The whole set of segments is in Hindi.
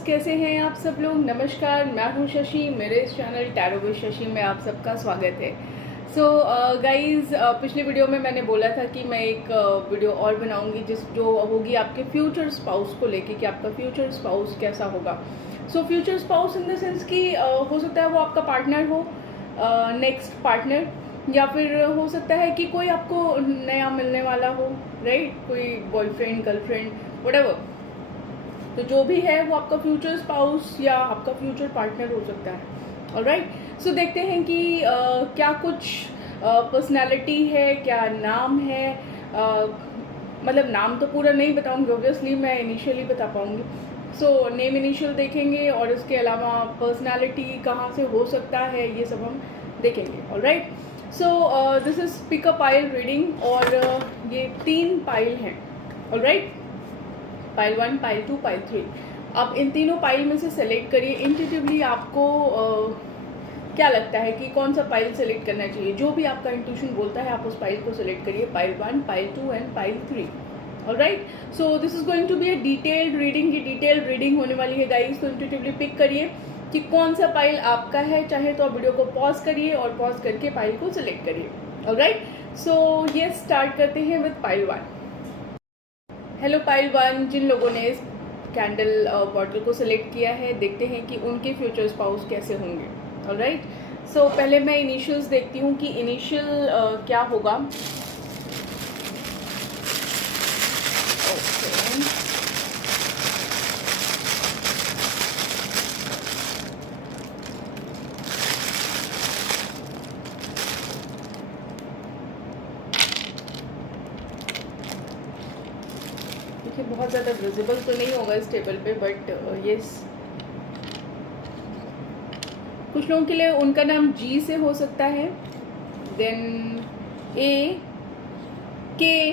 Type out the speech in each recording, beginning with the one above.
व्यूअर्स, कैसे हैं आप सब लोग। नमस्कार, मैं हूं शशि। मेरे इस चैनल टैरो विद शशि में आप सबका स्वागत है। सो गाइज़, पिछले वीडियो में मैंने बोला था कि मैं एक वीडियो और बनाऊंगी जो होगी आपके फ्यूचर स्पाउस को लेके कि आपका फ्यूचर स्पाउस कैसा होगा। So future spouse in the sense कि हो सकता है वो आपका पार्टनर हो, नेक्स्ट पार्टनर, या फिर हो सकता है कि कोई आपको नया मिलने वाला हो, राइट, कोई बॉयफ्रेंड, गर्लफ्रेंड, व्हाटएवर। तो जो भी है वो आपका फ्यूचर स्पाउस या आपका फ्यूचर पार्टनर हो सकता है। ऑलराइट, सो देखते हैं कि क्या कुछ पर्सनालिटी है, क्या नाम है। मतलब नाम तो पूरा नहीं बताऊंगी, ऑब्वियसली मैं इनिशियली बता पाऊंगी। सो नेम इनिशियल देखेंगे और इसके अलावा पर्सनालिटी कहाँ से हो सकता है ये सब हम देखेंगे। Alright, so this is pick a pile reading और ये 3 पाइल हैं। Alright, pile 1, pile 2, pile 3। अब इन तीनों पाइल में से सेलेक्ट करिए। इंट्यूटिवली आपको क्या लगता है कि कौन सा पाइल सेलेक्ट करना चाहिए। जो भी आपका इंट्यूशन बोलता है आप उस पाइल को सेलेक्ट करिए, pile 1, pile 2 and pile 3। Alright, so this is going to be a detailed reading. ये डिटेल्ड रीडिंग होने वाली है गाइस, तो इंट्यूटिवली पिक करिए कि कौन सा पाइल आपका है। चाहे तो आप वीडियो को पॉज करिए और पॉज करके पाइल को सिलेक्ट करिए। ऑलराइट, सो ये स्टार्ट करते हैं विद पाइल 1। हेलो पाइल 1, जिन लोगों ने इस कैंडल बॉटल को सिलेक्ट किया है, देखते हैं कि उनके फ्यूचर स्पाउस कैसे होंगे। ऑलराइट, सो पहले मैं इनिशियल्स देखती हूँ कि इनिशियल क्या होगा। देखिए बहुत ज़्यादा विजिबल तो नहीं होगा इस टेबल पे, बट यस, कुछ लोगों के लिए उनका नाम जी से हो सकता है, then A, K,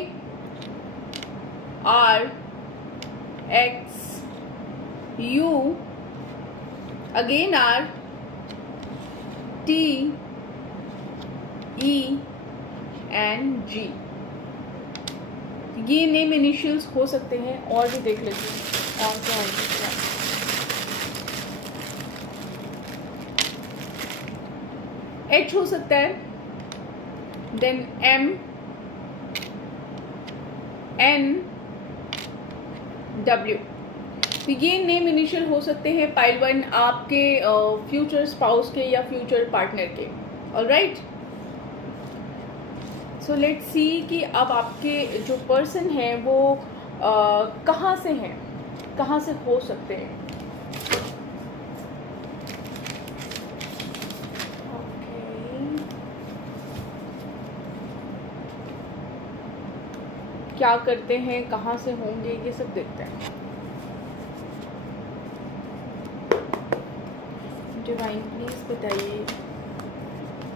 R, X, U, again R, T, E and G. ये नेम इनिशियल्स हो सकते हैं। और भी देख लेते हैं और क्या होगा। एच हो सकता है, देन एम, एन, डब्ल्यू। तो ये नेम इनिशियल हो सकते हैं पाइल 1 आपके फ्यूचर स्पाउस के या फ्यूचर पार्टनर के। ऑलराइट, सो लेट्स सी कि अब आपके जो पर्सन हैं वो कहाँ से हैं, कहाँ से हो सकते हैं। क्या करते हैं, कहाँ से होंगे, ये सब देखते हैं। डिवाइन प्लीज बताइए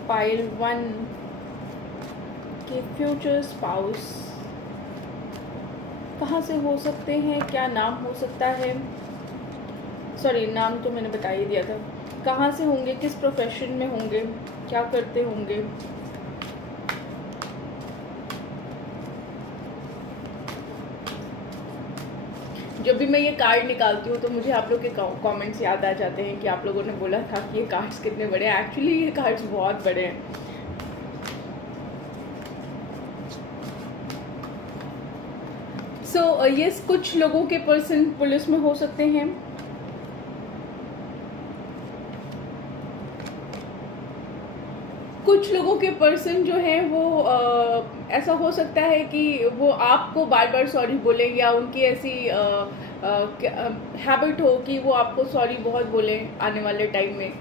पाइल 1 के फ्यूचर स्पाउस कहाँ से हो सकते हैं, क्या नाम हो सकता है। सॉरी, नाम तो मैंने बता ही दिया था। कहाँ से होंगे, किस प्रोफेशन में होंगे, क्या करते होंगे। जब भी मैं ये कार्ड निकालती हूँ तो मुझे आप लोग के कमेंट्स याद आ जाते हैं कि आप लोगों ने बोला था कि ये कार्ड्स कितने बड़े हैं। एक्चुअली ये कार्ड्स बहुत बड़े हैं। सो यस, कुछ लोगों के पर्सन पुलिस में हो सकते हैं। कुछ लोगों के पर्सन जो हैं वो ऐसा हो सकता है कि वो आपको बार बार सॉरी बोले, या उनकी ऐसी हैबिट हो कि वो आपको सॉरी बहुत बोले आने वाले टाइम में।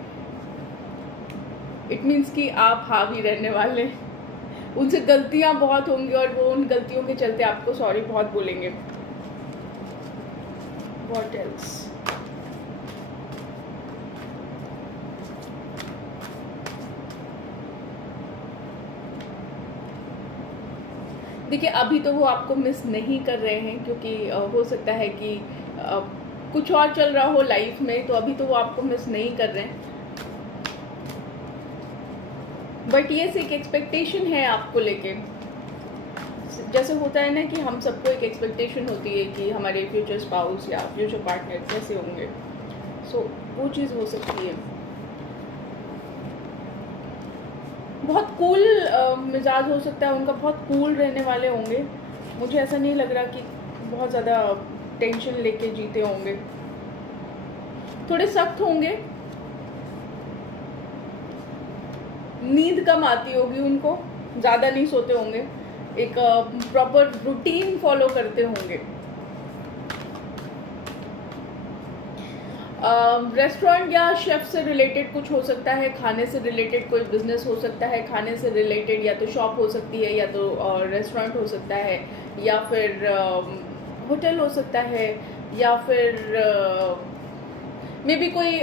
इट मीन्स कि आप हावी रहने वाले, उनसे गलतियां बहुत होंगी और वो उन गलतियों के चलते आपको सॉरी बहुत बोलेंगे। What else. देखिए अभी तो वो आपको मिस नहीं कर रहे हैं, क्योंकि हो सकता है कि कुछ और चल रहा हो लाइफ में, तो अभी तो वो आपको मिस नहीं कर रहे हैं। बट ये एक एक्सपेक्टेशन है आपको लेके। जैसे होता है ना कि हम सबको एक एक्सपेक्टेशन होती है कि हमारे फ्यूचर स्पाउस या फ्यूचर पार्टनर कैसे होंगे, सो वो चीज़ हो सकती है। बहुत कूल मिजाज हो सकता है उनका, बहुत कूल रहने वाले होंगे। मुझे ऐसा नहीं लग रहा कि बहुत ज़्यादा टेंशन लेके जीते होंगे। थोड़े सख्त होंगे, नींद कम आती होगी उनको, ज़्यादा नहीं सोते होंगे, एक प्रॉपर रूटीन फॉलो करते होंगे। रेस्टोरेंट या शेफ से रिलेटेड कुछ हो सकता है, खाने से रिलेटेड कोई बिजनेस हो सकता है, खाने से रिलेटेड या तो शॉप हो सकती है, या तो रेस्टोरेंट हो सकता है, या फिर होटल हो सकता है, या फिर मे बी कोई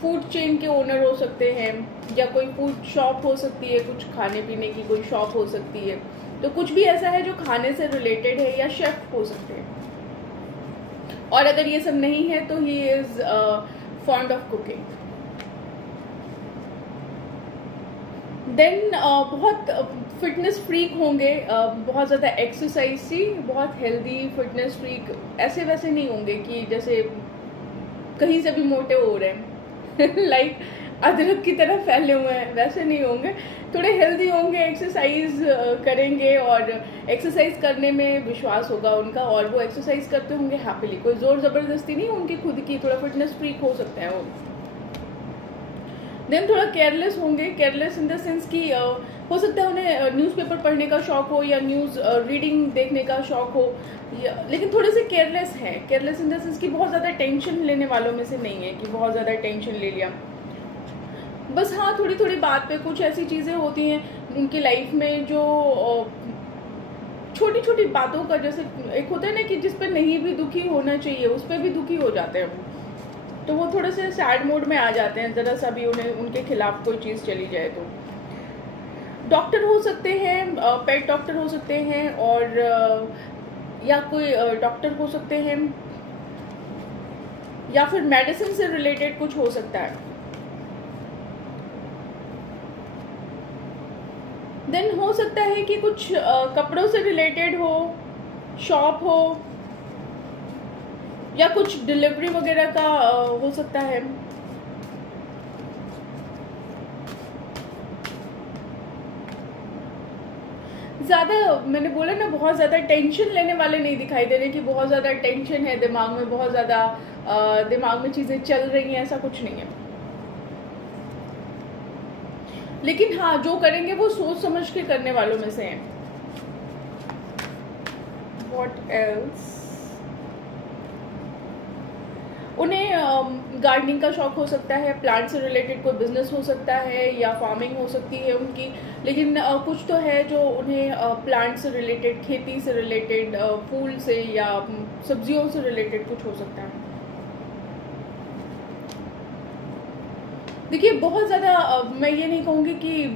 फूड चेन के ओनर हो सकते हैं, या कोई फूड शॉप हो सकती है, कुछ खाने पीने की कोई शॉप हो सकती है। तो कुछ भी ऐसा है जो खाने से रिलेटेड है, या शेफ हो सकते हैं। और अगर ये सब नहीं है तो he is fond of cooking. Then बहुत फिटनेस फ्रीक होंगे, बहुत ज़्यादा एक्सरसाइज सी, बहुत हेल्दी फिटनेस फ्रीक। ऐसे वैसे नहीं होंगे कि जैसे कहीं से भी मोटे हो रहे हैं लाइक अदरक की तरह फैले हुए हैं, वैसे नहीं होंगे। थोड़े हेल्दी होंगे, एक्सरसाइज करेंगे और एक्सरसाइज करने में विश्वास होगा उनका, और वो एक्सरसाइज करते होंगे हैप्पीली। कोई ज़ोर ज़बरदस्ती नहीं उनकी खुद की, थोड़ा फिटनेस फ्रीक हो सकते हैं वो। देन थोड़ा केयरलेस होंगे, केयरलेस इन द सेंस कि हो सकता है उन्हें न्यूज़पेपर पढ़ने का शौक हो, या न्यूज़ रीडिंग देखने का शौक हो, लेकिन थोड़े से केयरलेस हैं। केयरलेस इन द सेंस कि बहुत ज़्यादा टेंशन लेने वालों में से नहीं है कि बहुत ज़्यादा टेंशन ले लिया। बस हाँ, थोड़ी थोड़ी बात पे कुछ ऐसी चीज़ें होती हैं उनकी लाइफ में जो छोटी छोटी बातों का, जैसे एक होता है ना कि जिस पर नहीं भी दुखी होना चाहिए उस पर भी दुखी हो जाते हैं, तो वो थोड़े से सैड मोड में आ जाते हैं ज़रा सा भी उन्हें उनके खिलाफ कोई चीज़ चली जाए तो। डॉक्टर हो सकते हैं, पेट डॉक्टर हो सकते हैं, और या कोई डॉक्टर हो सकते हैं, या फिर मेडिसिन से रिलेटेड कुछ हो सकता है। देन हो सकता है कि कुछ कपड़ों से रिलेटेड हो, शॉप हो, या कुछ डिलीवरी वगैरह का हो सकता है। ज़्यादा मैंने बोला ना, बहुत ज़्यादा टेंशन लेने वाले नहीं दिखाई दे रहे कि बहुत ज़्यादा टेंशन है दिमाग में, बहुत ज़्यादा दिमाग में चीज़ें चल रही हैं, ऐसा कुछ नहीं है। लेकिन हाँ, जो करेंगे वो सोच समझ के करने वालों में से हैं। What else? उन्हें गार्डनिंग का शौक हो सकता है, प्लांट से रिलेटेड कोई बिजनेस हो सकता है, या फार्मिंग हो सकती है उनकी। लेकिन कुछ तो है जो उन्हें प्लांट से रिलेटेड, खेती से रिलेटेड, फूल से या सब्जियों से रिलेटेड कुछ हो सकता है। देखिए बहुत ज़्यादा मैं ये नहीं कहूँगी कि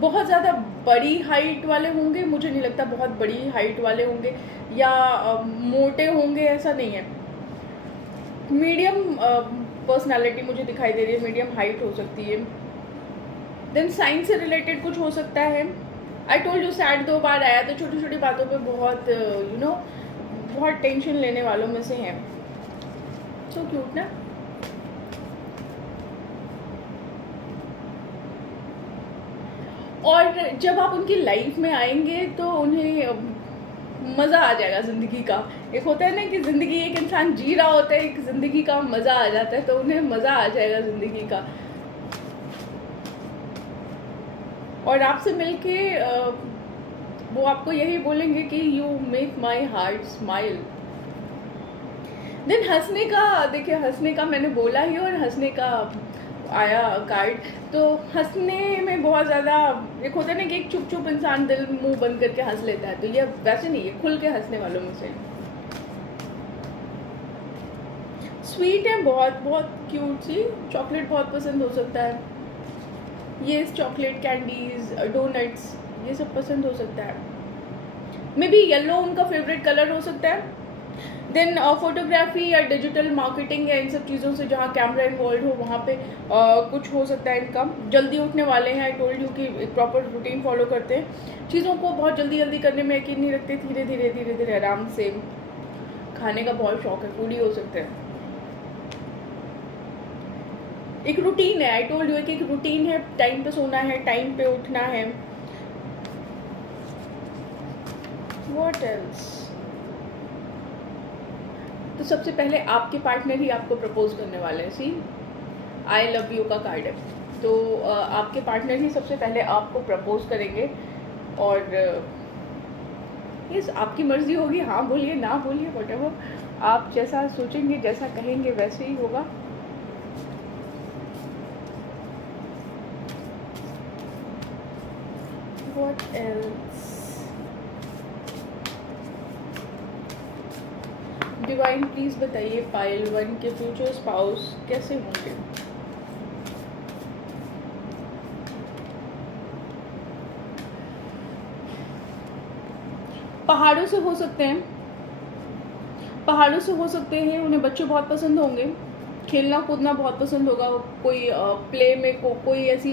बहुत ज़्यादा बड़ी हाइट वाले होंगे, मुझे नहीं लगता बहुत बड़ी हाइट वाले होंगे, या मोटे होंगे, ऐसा नहीं है। मीडियम पर्सनालिटी मुझे दिखाई दे रही है, मीडियम हाइट हो सकती है। देन साइंस से रिलेटेड कुछ हो सकता है। आई टोल्ड यू, सैड 2 बार आया, तो छोटी छोटी बातों पे बहुत बहुत टेंशन लेने वालों में से हैं। सो क्यूट ना। और जब आप उनकी लाइफ में आएंगे तो उन्हें मज़ा आ जाएगा ज़िंदगी का। एक होता है ना कि ज़िंदगी एक इंसान जी रहा होता है, एक ज़िंदगी का मज़ा आ जाता है, तो उन्हें मज़ा आ जाएगा ज़िंदगी का। और आपसे मिलके वो आपको यही बोलेंगे कि you make my heart smile. Then हंसने का, देखिए हंसने का मैंने बोला ही, और हंसने का आया कार्ड, तो हंसने में बहुत ज़्यादा एक होता है ना कि एक चुप चुप इंसान दिल मुंह बंद करके हंस लेता है, तो ये वैसे नहीं है, खुल के हंसने वालों में से। स्वीट है, बहुत बहुत क्यूट सी, चॉकलेट बहुत पसंद हो सकता है, ये चॉकलेट, कैंडीज, डोनट्स, ये सब पसंद हो सकता है। मे बी येलो उनका फेवरेट कलर हो सकता है। देन फोटोग्राफी या डिजिटल मार्केटिंग या इन सब चीज़ों से जहाँ कैमरा इन्वॉल्व हो वहाँ पे कुछ हो सकता है इनका। जल्दी उठने वाले हैं, आई टोल्ड यू कि एक प्रॉपर रूटीन फॉलो करते हैं, चीज़ों को बहुत जल्दी जल्दी करने में यकीन नहीं रखते, धीरे धीरे धीरे धीरे आराम से। खाने का बहुत शौक है, फूडी हो सकते हैं। एक रूटीन है, आई टोल्ड यू, एक रूटीन है, टाइम पे सोना है, टाइम पे उठना है। What else? तो सबसे पहले आपके पार्टनर ही आपको प्रपोज करने वाले हैं। सी, आई लव यू का कार्ड है, तो आपके पार्टनर ही सबसे पहले आपको प्रपोज करेंगे। और यस, आपकी मर्जी होगी, हाँ बोलिए ना बोलिए, व्हाटएवर, आप जैसा सोचेंगे, जैसा कहेंगे वैसे ही होगा। What else? डिवाइन प्लीज बताइए पाइल 1 के फ्यूचर स्पाउस कैसे होंगे। पहाड़ों से हो सकते हैं, पहाड़ों से हो सकते हैं, उन्हें बच्चे बहुत पसंद होंगे, खेलना कूदना बहुत पसंद होगा, कोई प्ले में कोई ऐसी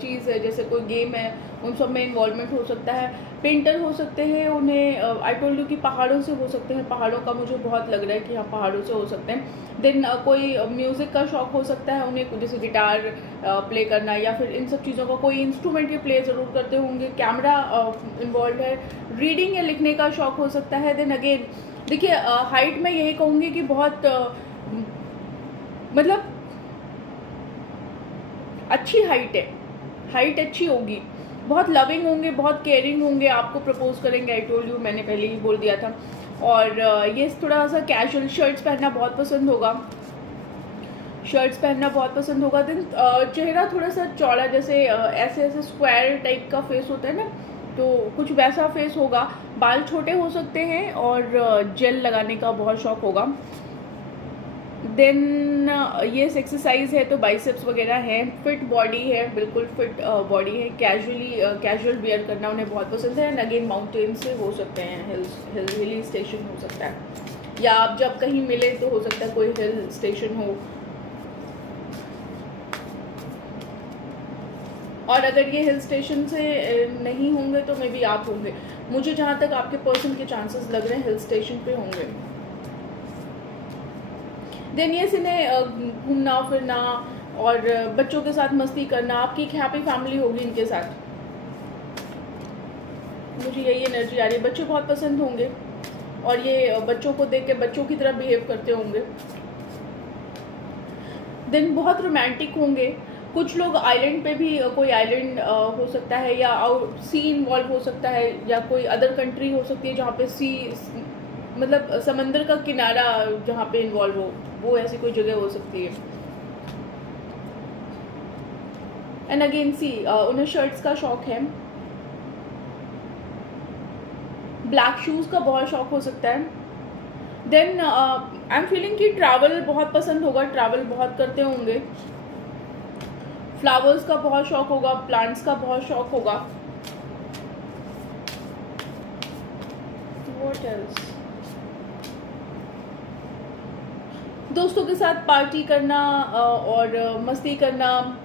चीज़ है जैसे कोई गेम है, उन सब में इन्वॉल्वमेंट हो सकता है। पेंटर हो सकते हैं, उन्हें आई टोल्ड यू कि पहाड़ों से हो सकते हैं, पहाड़ों का मुझे बहुत लग रहा है कि हाँ पहाड़ों से हो सकते हैं। देन कोई म्यूज़िक का शौक हो सकता है उन्हें, जैसे गिटार प्ले करना या फिर इन सब चीज़ों का कोई इंस्ट्रूमेंट ये प्ले ज़रूर करते होंगे। कैमरा इन्वॉल्व है, रीडिंग या लिखने का शौक हो सकता है। देन अगेन देखिए, हाइट में यही कहूँगी कि बहुत मतलब अच्छी हाइट है, हाइट अच्छी होगी, बहुत लविंग होंगे, बहुत केयरिंग होंगे, आपको प्रपोज करेंगे। आई टोल्ड यू, मैंने पहले ही बोल दिया था। और ये थोड़ा सा कैजुअल शर्ट्स पहनना बहुत पसंद होगा, शर्ट्स पहनना बहुत पसंद होगा। देन चेहरा थोड़ा सा चौड़ा, जैसे ऐसे ऐसे स्क्वायर टाइप का फेस होता है ना, तो कुछ वैसा फेस होगा। बाल छोटे हो सकते हैं और जेल लगाने का बहुत शौक होगा। देन ये एक्सरसाइज है तो बाइसेप्स वगैरह है, फिट बॉडी है, बिल्कुल फिट बॉडी है, कैजुअल वेयर करना उन्हें बहुत पसंद है। एंड अगेन माउंटेन से हो सकते हैं, हिली स्टेशन हो सकता है, या आप जब कहीं मिले तो हो सकता है कोई हिल स्टेशन हो। और अगर ये हिल स्टेशन से नहीं होंगे तो मे बी आप होंगे, मुझे जहाँ तक आपके पर्सन के चांसेस लग रहे हैं हिल स्टेशन पे होंगे। देन ये इन्हें घूमना फिरना और बच्चों के साथ मस्ती करना, आपकी एक हैप्पी फैमिली होगी इनके साथ, मुझे यही एनर्जी आ रही है। बच्चे बहुत पसंद होंगे और ये बच्चों को देख के बच्चों की तरह बिहेव करते होंगे। देन बहुत रोमांटिक होंगे, कुछ लोग आइलैंड पे भी, कोई आइलैंड हो सकता है या सी इन्वॉल्व हो सकता है, या कोई अदर कंट्री हो सकती है जहाँ पे सी मतलब समंदर का किनारा जहाँ पे इन्वॉल्व हो, वो ऐसी कोई जगह हो सकती है। एंड अगेन सी, उन्हें शर्ट्स का शौक है, ब्लैक शूज का बहुत शौक हो सकता है। देन आई एम फीलिंग कि ट्रैवल बहुत पसंद होगा, ट्रैवल बहुत करते होंगे, फ्लावर्स का बहुत शौक होगा, प्लांट्स का बहुत शौक होगा। What else? दोस्तों के साथ पार्टी करना और मस्ती करना,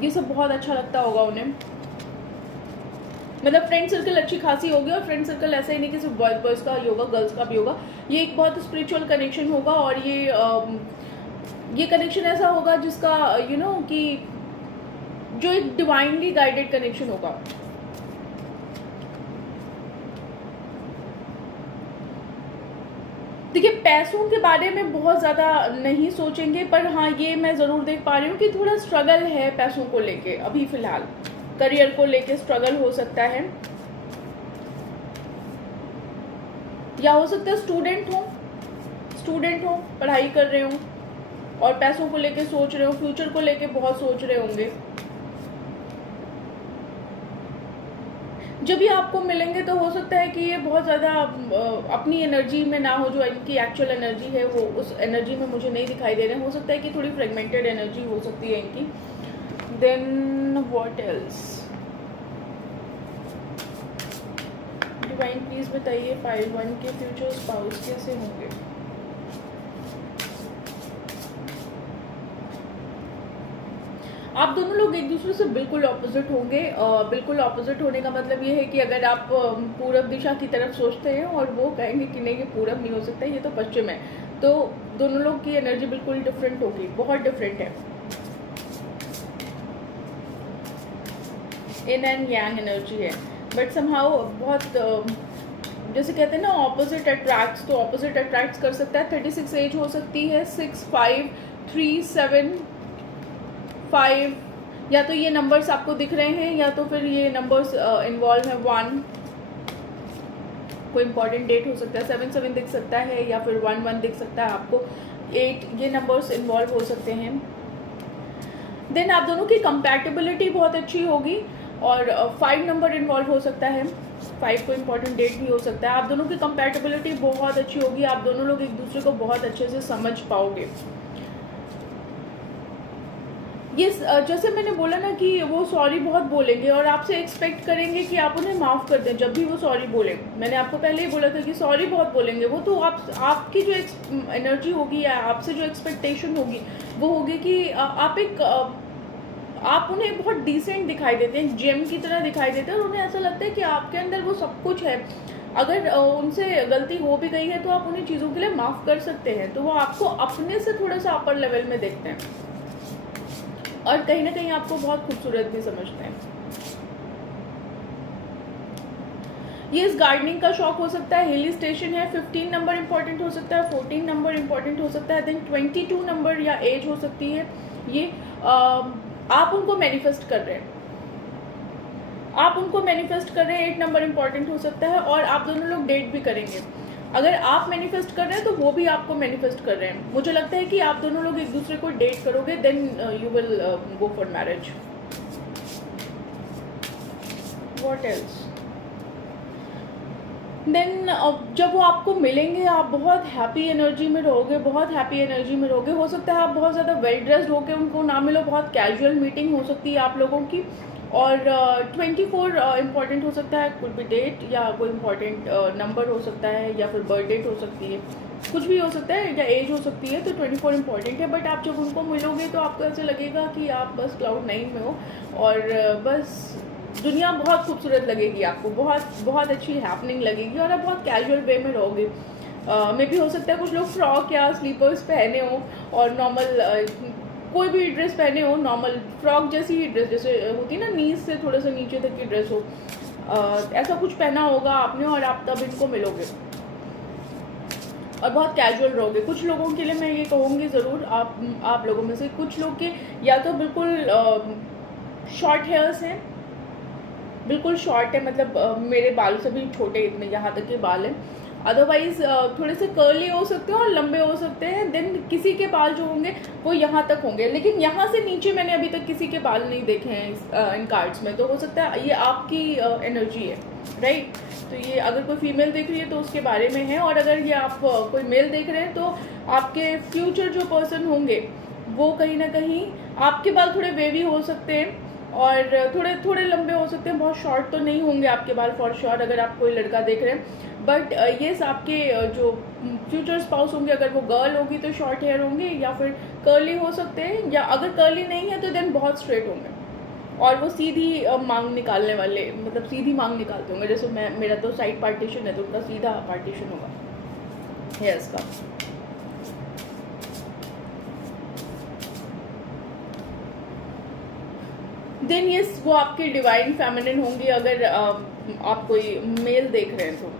ये सब बहुत अच्छा लगता होगा उन्हें। मतलब फ्रेंड सर्कल अच्छी खासी होगी, और फ्रेंड सर्कल ऐसा ही नहीं कि सिर्फ बॉयज़ का ही होगा, गर्ल्स का भी होगा। ये एक बहुत स्पिरिचुअल कनेक्शन होगा, और ये कनेक्शन ऐसा होगा जिसका यू नो कि जो एक डिवाइनली गाइडेड कनेक्शन होगा। देखिए, पैसों के बारे में बहुत ज़्यादा नहीं सोचेंगे, पर हाँ ये मैं ज़रूर देख पा रही हूँ कि थोड़ा स्ट्रगल है पैसों को लेके अभी फ़िलहाल, करियर को लेके स्ट्रगल हो सकता है, या हो सकता है स्टूडेंट हो, पढ़ाई कर रहे हो और पैसों को लेके सोच रहे हो, फ्यूचर को लेके बहुत सोच रहे होंगे। जब ये आपको मिलेंगे तो हो सकता है कि ये बहुत ज़्यादा अपनी एनर्जी में ना हो, जो इनकी एक्चुअल एनर्जी है वो उस एनर्जी में मुझे नहीं दिखाई दे रहे हैं। हो सकता है कि थोड़ी फ्रेगमेंटेड एनर्जी हो सकती है इनकी। Then what else? Divine please बताइए पाइल 1 के फ्यूचर स्पाउस कैसे होंगे। आप दोनों लोग एक दूसरे से बिल्कुल ऑपोजिट होंगे। बिल्कुल ऑपोजिट होने का मतलब ये है कि अगर आप पूरब दिशा की तरफ सोचते हैं और वो कहेंगे कि नहीं ये पूरब नहीं हो सकता, ये तो पश्चिम है, तो दोनों लोग की एनर्जी बिल्कुल डिफरेंट होगी, बहुत डिफरेंट है। इन एंड यांग एनर्जी है, बट समहाउ बहुत जैसे कहते हैं ना ऑपोजिट अट्रैक्ट्स, तो ऑपोजिट अट्रैक्ट्स कर सकता है। 36 एज हो सकती है, 6, 5, 3, 7, 5, या तो ये नंबर्स आपको दिख रहे हैं या तो फिर ये नंबर्स इन्वॉल्व है। 1 कोई इंपॉर्टेंट डेट हो सकता है, 7, 7 दिख सकता है, या फिर 1, 1 दिख सकता है आपको, 8, ये नंबर्स इन्वॉल्व हो सकते हैं। देन आप दोनों की कंपैटिबिलिटी बहुत अच्छी होगी, और 5 नंबर इन्वॉल्व हो सकता है, 5 को इम्पॉर्टेंट डेट भी हो सकता है। आप दोनों की कंपैटिबिलिटी बहुत अच्छी होगी, आप दोनों लोग एक दूसरे को बहुत अच्छे से समझ पाओगे। ये जैसे मैंने बोला ना कि वो सॉरी बहुत बोलेंगे और आपसे एक्सपेक्ट करेंगे कि आप उन्हें माफ़ कर दें जब भी वो सॉरी बोलें। मैंने आपको पहले ही बोला था कि सॉरी बहुत बोलेंगे वो, तो आपकी जो एनर्जी होगी या आपसे जो एक्सपेक्टेशन होगी वो होगी कि आप उन्हें बहुत डिसेंट दिखाई देते हैं, जेम की तरह दिखाई देते हैं, और उन्हें ऐसा लगता है कि आपके अंदर वो सब कुछ है। अगर उनसे गलती हो भी गई है तो आप उन्हें चीज़ों के लिए माफ़ कर सकते हैं, तो वो आपको अपने से थोड़ा सा अपर लेवल में देखते हैं और कहीं ना कहीं आपको बहुत खूबसूरत भी समझते हैं। ये इस गार्डनिंग का शौक हो सकता है, हिल स्टेशन है, 15 नंबर इंपॉर्टेंट हो सकता है, 14 नंबर इंपॉर्टेंट हो सकता है, देन 22 नंबर या एज हो सकती है। ये आप उनको मैनिफेस्ट कर रहे हैं, आप उनको मैनिफेस्ट कर रहे हैं, 8 नंबर इंपॉर्टेंट हो सकता है, और आप दोनों लोग डेट भी करेंगे। अगर आप मैनिफेस्ट कर रहे हैं तो वो भी आपको मैनिफेस्ट कर रहे हैं। मुझे लगता है कि आप दोनों लोग एक दूसरे को डेट करोगे, then you will go for marriage. What else? Then जब वो आपको मिलेंगे आप बहुत हैप्पी एनर्जी में रहोगे, बहुत हैप्पी एनर्जी में रहोगे। हो सकता है आप बहुत ज़्यादा वेल ड्रेस्ड होकर उनको ना मिलो, बहुत कैजुअल मीटिंग हो सकती है आप लोगों की। और 24 इम्पॉर्टेंट हो सकता है, कुछ भी डेट या कोई इम्पॉर्टेंट नंबर हो सकता है, या फिर बर्थ डेट हो सकती है, कुछ भी हो सकता है, या एज हो सकती है। तो 24 इम्पॉर्टेंट है, बट आप जब उनको मिलोगे तो आपको ऐसे लगेगा कि आप बस क्लाउड 9 में हो, और बस दुनिया बहुत खूबसूरत लगेगी आपको, बहुत बहुत अच्छी हैपनिंग लगेगी, और आप बहुत कैजुअल वे में रहोगे। मे भी हो सकता है कुछ लोग फ्रॉक या स्लीपर्स पहने हो और नॉर्मल कोई भी ड्रेस पहने हो, नॉर्मल फ्रॉक जैसी ही ड्रेस जैसे होती है ना, नीज से थोड़ा सा नीचे तक की ड्रेस हो, ऐसा कुछ पहना होगा आपने, और आप तब इनको मिलोगे और बहुत कैजुअल रहोगे। कुछ लोगों के लिए मैं ये कहूँगी ज़रूर, आप लोगों में से कुछ लोग के या तो बिल्कुल शॉर्ट हेयर्स हैं, बिल्कुल शॉर्ट है, मतलब मेरे बाल से भी छोटे इतने यहाँ तक के बाल हैं, अदरवाइज थोड़े से कर्ली हो सकते हैं और लंबे हो सकते हैं। देन किसी के बाल जो होंगे वो यहाँ तक होंगे, लेकिन यहाँ से नीचे मैंने अभी तक किसी के बाल नहीं देखे हैं इन कार्ड्स में, तो हो सकता है ये आपकी एनर्जी है, राइट। तो ये अगर कोई फीमेल देख रही है तो उसके बारे में है, और अगर ये आप कोई मेल देख रहे हैं तो आपके फ्यूचर जो पर्सन होंगे वो कहीं ना कहीं आपके बाल थोड़े वेवी हो सकते हैं और थोड़े थोड़े लंबे हो सकते हैं, बहुत शॉर्ट तो नहीं होंगे आपके बाल फॉर श्योर अगर आप कोई लड़का देख रहे हैं। बट ये आपके जो फ्यूचर स्पाउस होंगे, अगर वो गर्ल होगी तो शॉर्ट हेयर होंगे या फिर कर्ली हो सकते हैं, या अगर कर्ली नहीं है तो देन बहुत स्ट्रेट होंगे और वो सीधी मांग निकालने वाले, मतलब सीधी मांग निकालते होंगे। जैसे मेरा तो साइड पार्टीशन है तो उनका सीधा पार्टीशन होगा हेयर्स का। देन यस वो आपके डिवाइन फेमिनिन होंगी अगर आप कोई मेल देख रहे हैं तो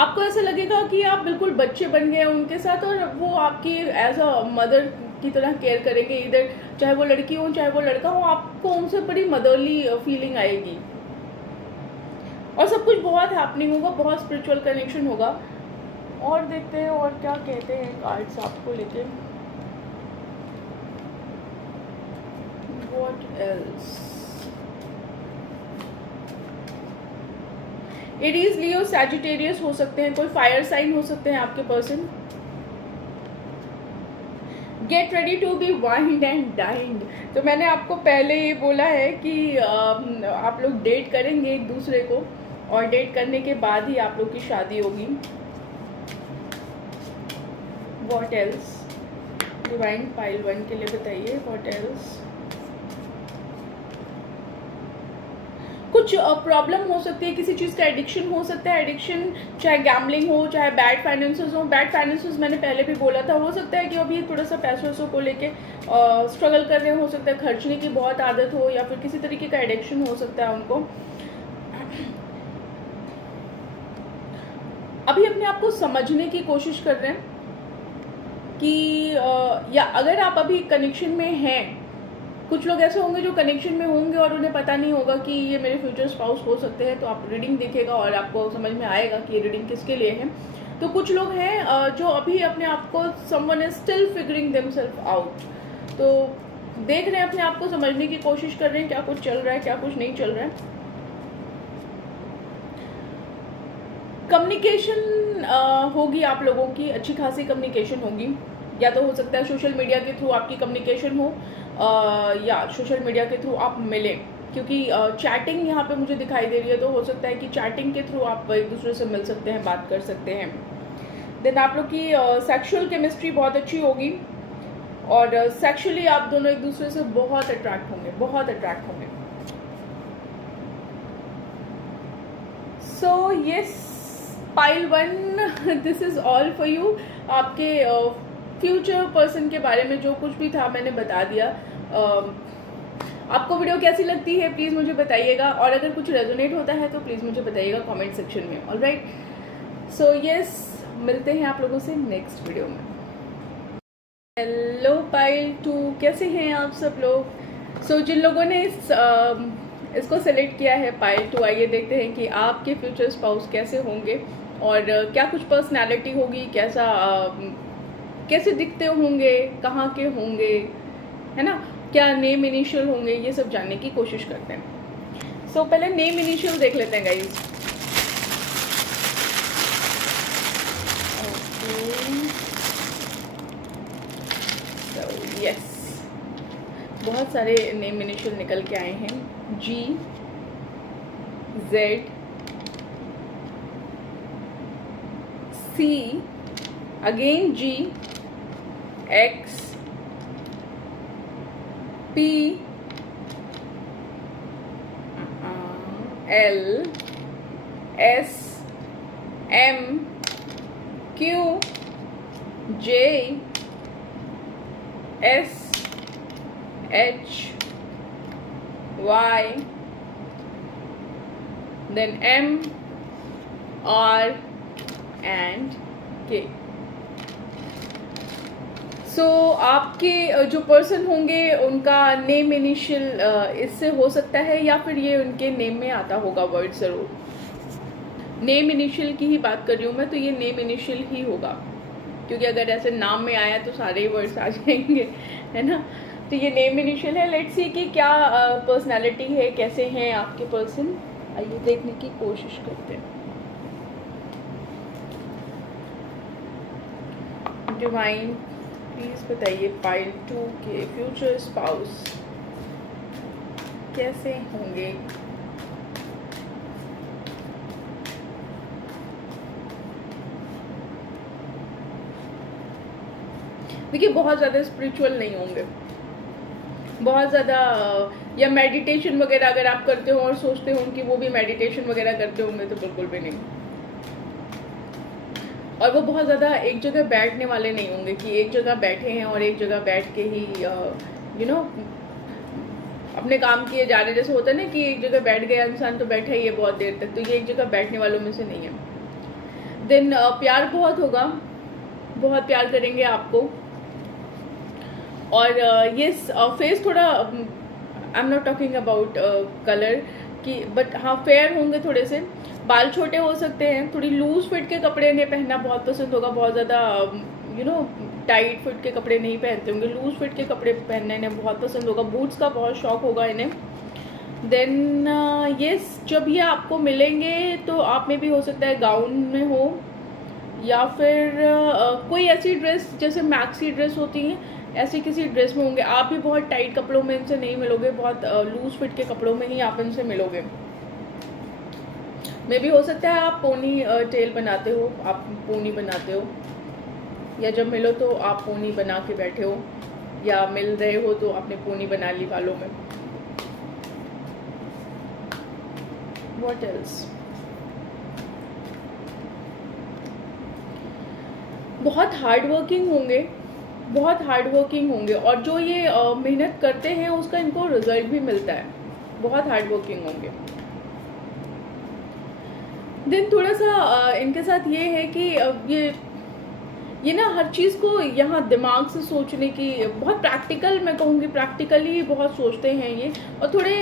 आपको ऐसा लगेगा कि आप बिल्कुल बच्चे बन गए हैं उनके साथ, और वो आपकी एज अ मदर की तरह केयर करेंगे, इधर चाहे वो लड़की हो चाहे वो लड़का हो, आपको उनसे बड़ी मदरली फीलिंग आएगी और सब कुछ बहुत हैपनिंग होगा, बहुत स्पिरिचुअल कनेक्शन होगा। और देखते हैं और क्या कहते हैं कार्ड्स आपको लेके। What else? Aries, Leo, Sagittarius हो सकते हैं, कोई फायर साइन हो सकते हैं आपके person. Get ready to be wined and dined. तो मैंने आपको पहले ये बोला है कि आप लोग डेट करेंगे एक दूसरे को और डेट करने के बाद ही आप लोग की शादी होगी। What else? डिवाइन पाइल 1 के लिए बताइए व्हाट एल्स। कुछ प्रॉब्लम हो सकती है, किसी चीज़ का एडिक्शन हो सकता है। एडिक्शन चाहे गैम्बलिंग हो, चाहे बैड फाइनेंसेस हो। बैड फाइनेंसेस मैंने पहले भी बोला था, हो सकता है कि अभी थोड़ा सा पैसों को लेके स्ट्रगल कर रहे हो सकता है, खर्चने की बहुत आदत हो, या फिर किसी तरीके का एडिक्शन हो सकता है उनको। अभी अपने आप को समझने की कोशिश कर रहे हैं कि या अगर आप अभी कनेक्शन में हैं, कुछ लोग ऐसे होंगे जो कनेक्शन में होंगे और उन्हें पता नहीं होगा कि ये मेरे फ्यूचर स्पाउस हो सकते हैं, तो आप रीडिंग देखिएगा और आपको समझ में आएगा कि ये रीडिंग किसके लिए है। तो कुछ लोग हैं जो अभी अपने आप को someone is still figuring themselves out, तो देख रहे हैं, अपने आप को समझने की कोशिश कर रहे हैं, क्या कुछ चल रहा है, क्या कुछ नहीं चल रहा है। कम्युनिकेशन होगी आप लोगों की, अच्छी खासी कम्युनिकेशन होगी, या तो हो सकता है सोशल मीडिया के थ्रू आपकी कम्युनिकेशन हो, या सोशल मीडिया के थ्रू आप मिलें, क्योंकि चैटिंग यहाँ पे मुझे दिखाई दे रही है, तो हो सकता है कि चैटिंग के थ्रू आप एक दूसरे से मिल सकते हैं, बात कर सकते हैं। देन आप लोग की सेक्सुअल केमिस्ट्री बहुत अच्छी होगी और सेक्सुअली आप दोनों एक दूसरे से बहुत अट्रैक्ट होंगे, बहुत अट्रैक्ट होंगे। So yes pile 1 this is all for you. आपके फ्यूचर पर्सन के बारे में जो कुछ भी था मैंने बता दिया। आपको वीडियो कैसी लगती है प्लीज़ मुझे बताइएगा, और अगर कुछ रेजोनेट होता है तो प्लीज़ मुझे बताइएगा कमेंट सेक्शन में। ऑलराइट, सो यस मिलते हैं आप लोगों से नेक्स्ट वीडियो में। हेलो पाइल 2, कैसे हैं आप सब लोग। सो जिन लोगों ने इसको सेलेक्ट किया है पाइल 2, आइए देखते हैं कि आपके फ्यूचर स्पाउस कैसे होंगे और क्या कुछ पर्सनैलिटी होगी, कैसे दिखते होंगे, कहाँ के होंगे, है ना, क्या नेम इनिशियल होंगे, ये सब जानने की कोशिश करते हैं। सो पहले नेम इनिशियल देख लेते हैं गाइज। यस, बहुत सारे नेम इनिशियल निकल के आए हैं। G, Z, C, again G, X, P, L, S, M, Q, J, S, H, Y, then M, R and K। सो आपके जो पर्सन होंगे उनका नेम इनिशियल इससे हो सकता है, या फिर ये उनके नेम में आता होगा वर्ड ज़रूर। नेम इनिशियल की ही बात कर रही हूँ मैं, तो ये नेम इनिशियल ही होगा, क्योंकि अगर ऐसे नाम में आया तो सारे ही वर्ड्स आ जाएंगे, है ना। तो ये नेम इनिशियल है। लेट्स सी कि क्या पर्सनालिटी है, कैसे हैं आपके पर्सन, आइए देखने की कोशिश करते हैं। डिवाइन प्लीज बताइए पाइल 2 के फ्यूचर स्पाउस कैसे होंगे। देखिए बहुत ज़्यादा स्पिरिचुअल नहीं होंगे, बहुत ज़्यादा, या मेडिटेशन वगैरह अगर आप करते हो और सोचते हो कि वो भी मेडिटेशन वगैरह करते होंगे तो बिल्कुल भी नहीं। और वो बहुत ज़्यादा एक जगह बैठने वाले नहीं होंगे कि एक जगह बैठे हैं और एक जगह बैठ के ही अपने काम किए जा रहे, जैसे होता है ना कि एक जगह बैठ गया इंसान तो बैठा ही है बहुत देर तक, तो ये एक जगह बैठने वालों में से नहीं है। देन प्यार बहुत होगा, बहुत प्यार करेंगे आपको। और ये फेस थोड़ा, I am not talking about colour की, बट हाँ फेयर होंगे थोड़े से। बाल छोटे हो सकते हैं, थोड़ी लूज फिट के कपड़े इन्हें पहनना बहुत पसंद होगा, बहुत ज़्यादा टाइट फिट के कपड़े नहीं पहनते होंगे, लूज फिट के कपड़े पहनना इन्हें बहुत पसंद होगा। बूट्स का बहुत शौक होगा इन्हें। देन यस जब ये आपको मिलेंगे तो आप में भी हो सकता है गाउन में हो, या फिर कोई ऐसी ड्रेस जैसे मैक्सी ड्रेस होती हैं ऐसे किसी ड्रेस में होंगे। आप भी बहुत टाइट कपड़ों में इनसे नहीं मिलोगे, बहुत लूज फिट के कपड़ों में ही आप इनसे मिलोगे। मे भी हो सकता है आप पोनी टेल बनाते हो, आप पोनी बनाते हो। या जब मिलो तो आप पोनी बना के बैठे हो, या मिल रहे हो तो आपने पोनी बना ली बालों में। What else? बहुत हार्ड वर्किंग होंगे, बहुत हार्ड वर्किंग होंगे, और जो ये मेहनत करते हैं उसका इनको रिजल्ट भी मिलता है। बहुत हार्ड वर्किंग होंगे। देन थोड़ा सा इनके साथ ये है कि ये ना हर चीज़ को यहाँ दिमाग से सोचने की, बहुत प्रैक्टिकल, मैं कहूँगी प्रैक्टिकली बहुत सोचते हैं ये, और थोड़े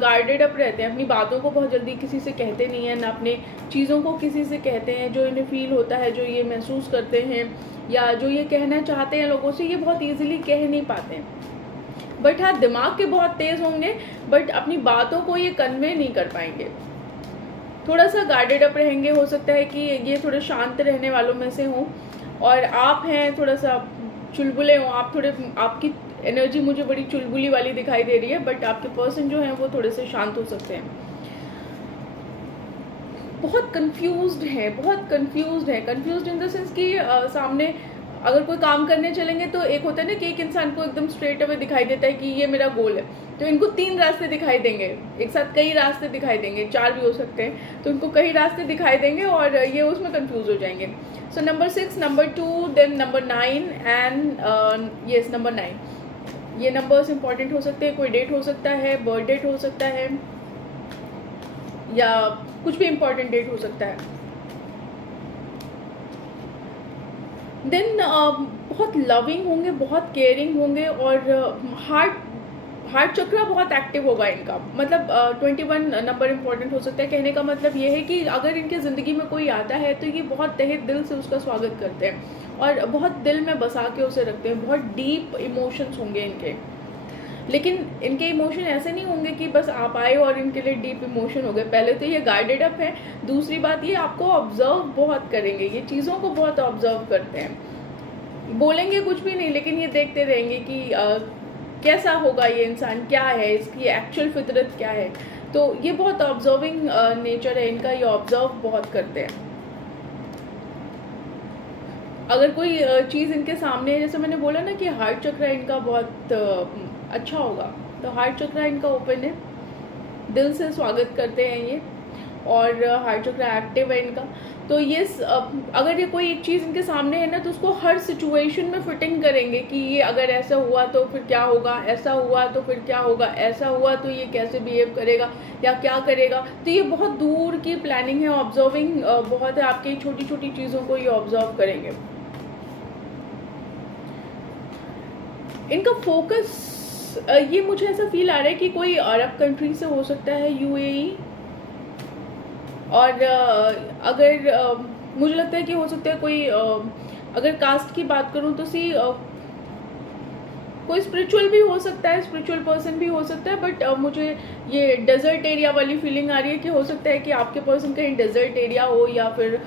गाइडेड अप रहते हैं। अपनी बातों को बहुत जल्दी किसी से कहते नहीं हैं, ना अपने चीज़ों को किसी से कहते हैं। जो इन्हें फील होता है, जो ये महसूस करते हैं, या जो ये कहना चाहते हैं लोगों से, ये बहुत ईजिली कह नहीं पाते हैं। बट हाँ, दिमाग के बहुत तेज़ होंगे, बट अपनी बातों को ये कन्वे नहीं कर पाएंगे। थोड़ा सा गाइडेड अप रहेंगे। हो सकता है कि ये थोड़े शांत रहने वालों में से हों, और आप हैं थोड़ा सा चुलबुले हो। आप थोड़े, आपकी एनर्जी मुझे बड़ी चुलबुली वाली दिखाई दे रही है, बट आपके पर्सन जो हैं वो थोड़े से शांत हो सकते हैं। बहुत कंफ्यूज्ड है, बहुत कंफ्यूज्ड है। कंफ्यूज्ड इन द सेंस कि सामने अगर कोई काम करने चलेंगे तो एक होता है ना कि एक इंसान को एकदम स्ट्रेट अवे दिखाई देता है कि ये मेरा गोल है, तो इनको 3 रास्ते दिखाई देंगे, एक साथ कई रास्ते दिखाई देंगे, 4 भी हो सकते हैं, तो इनको कई रास्ते दिखाई देंगे और ये उसमें कंफ्यूज हो जाएंगे। So number 6, number 2, then number 9 and yes number 9। ये नंबर्स इंपॉर्टेंट हो सकते हैं। कोई डेट हो सकता है, बर्थ डेट हो सकता है, या कुछ भी इंपॉर्टेंट डेट हो सकता है। देन बहुत लविंग होंगे, बहुत केयरिंग होंगे, और हार्ट चक्रा बहुत एक्टिव होगा इनका। मतलब 21 नंबर इंपॉर्टेंट हो सकता है। कहने का मतलब ये है कि अगर इनके ज़िंदगी में कोई आता है तो ये बहुत तहे दिल से उसका स्वागत करते हैं और बहुत दिल में बसा के उसे रखते हैं। बहुत डीप इमोशंस होंगे इनके, लेकिन इनके इमोशन ऐसे नहीं होंगे कि बस आप आए और इनके लिए डीप इमोशन हो गए। पहले तो ये गाइडेड अप है। दूसरी बात, ये आपको ऑब्जर्व बहुत करेंगे, ये चीज़ों को बहुत ऑब्जर्व करते हैं। बोलेंगे कुछ भी नहीं, लेकिन ये देखते रहेंगे कि कैसा होगा ये इंसान, क्या है इसकी एक्चुअल फितरत क्या है। तो ये बहुत ऑब्जर्विंग नेचर है इनका, ये ऑब्जर्व बहुत करते हैं। अगर कोई चीज़ इनके सामने है, जैसे मैंने बोला ना कि हार्ट चक्र इनका बहुत अच्छा होगा, तो हार्ट चक्र इनका ओपन है, दिल से स्वागत करते हैं ये, और हार्ट चक्र एक्टिव है इनका। तो ये अगर ये कोई एक चीज़ इनके सामने है ना, तो उसको हर सिचुएशन में फिटिंग करेंगे कि ये अगर ऐसा हुआ तो फिर क्या होगा, ऐसा हुआ तो फिर क्या होगा, ऐसा हुआ तो ये कैसे बिहेव करेगा या क्या करेगा। तो ये बहुत दूर की प्लानिंग है, ऑब्जर्विंग बहुत है। आपकी छोटी छोटी चीज़ों को ये ऑब्जर्व करेंगे। इनका फोकस, ये मुझे ऐसा फील आ रहा है कि कोई अरब कंट्री से हो सकता है, यूएई, और अगर मुझे लगता है कि हो सकता है कोई, अगर कास्ट की बात करूं तो कोई स्पिरिचुअल भी हो सकता है, स्पिरिचुअल पर्सन भी हो सकता है। बट मुझे ये डेजर्ट एरिया वाली फीलिंग आ रही है कि हो सकता है कि आपके पर्सन कहीं डेजर्ट एरिया हो, या फिर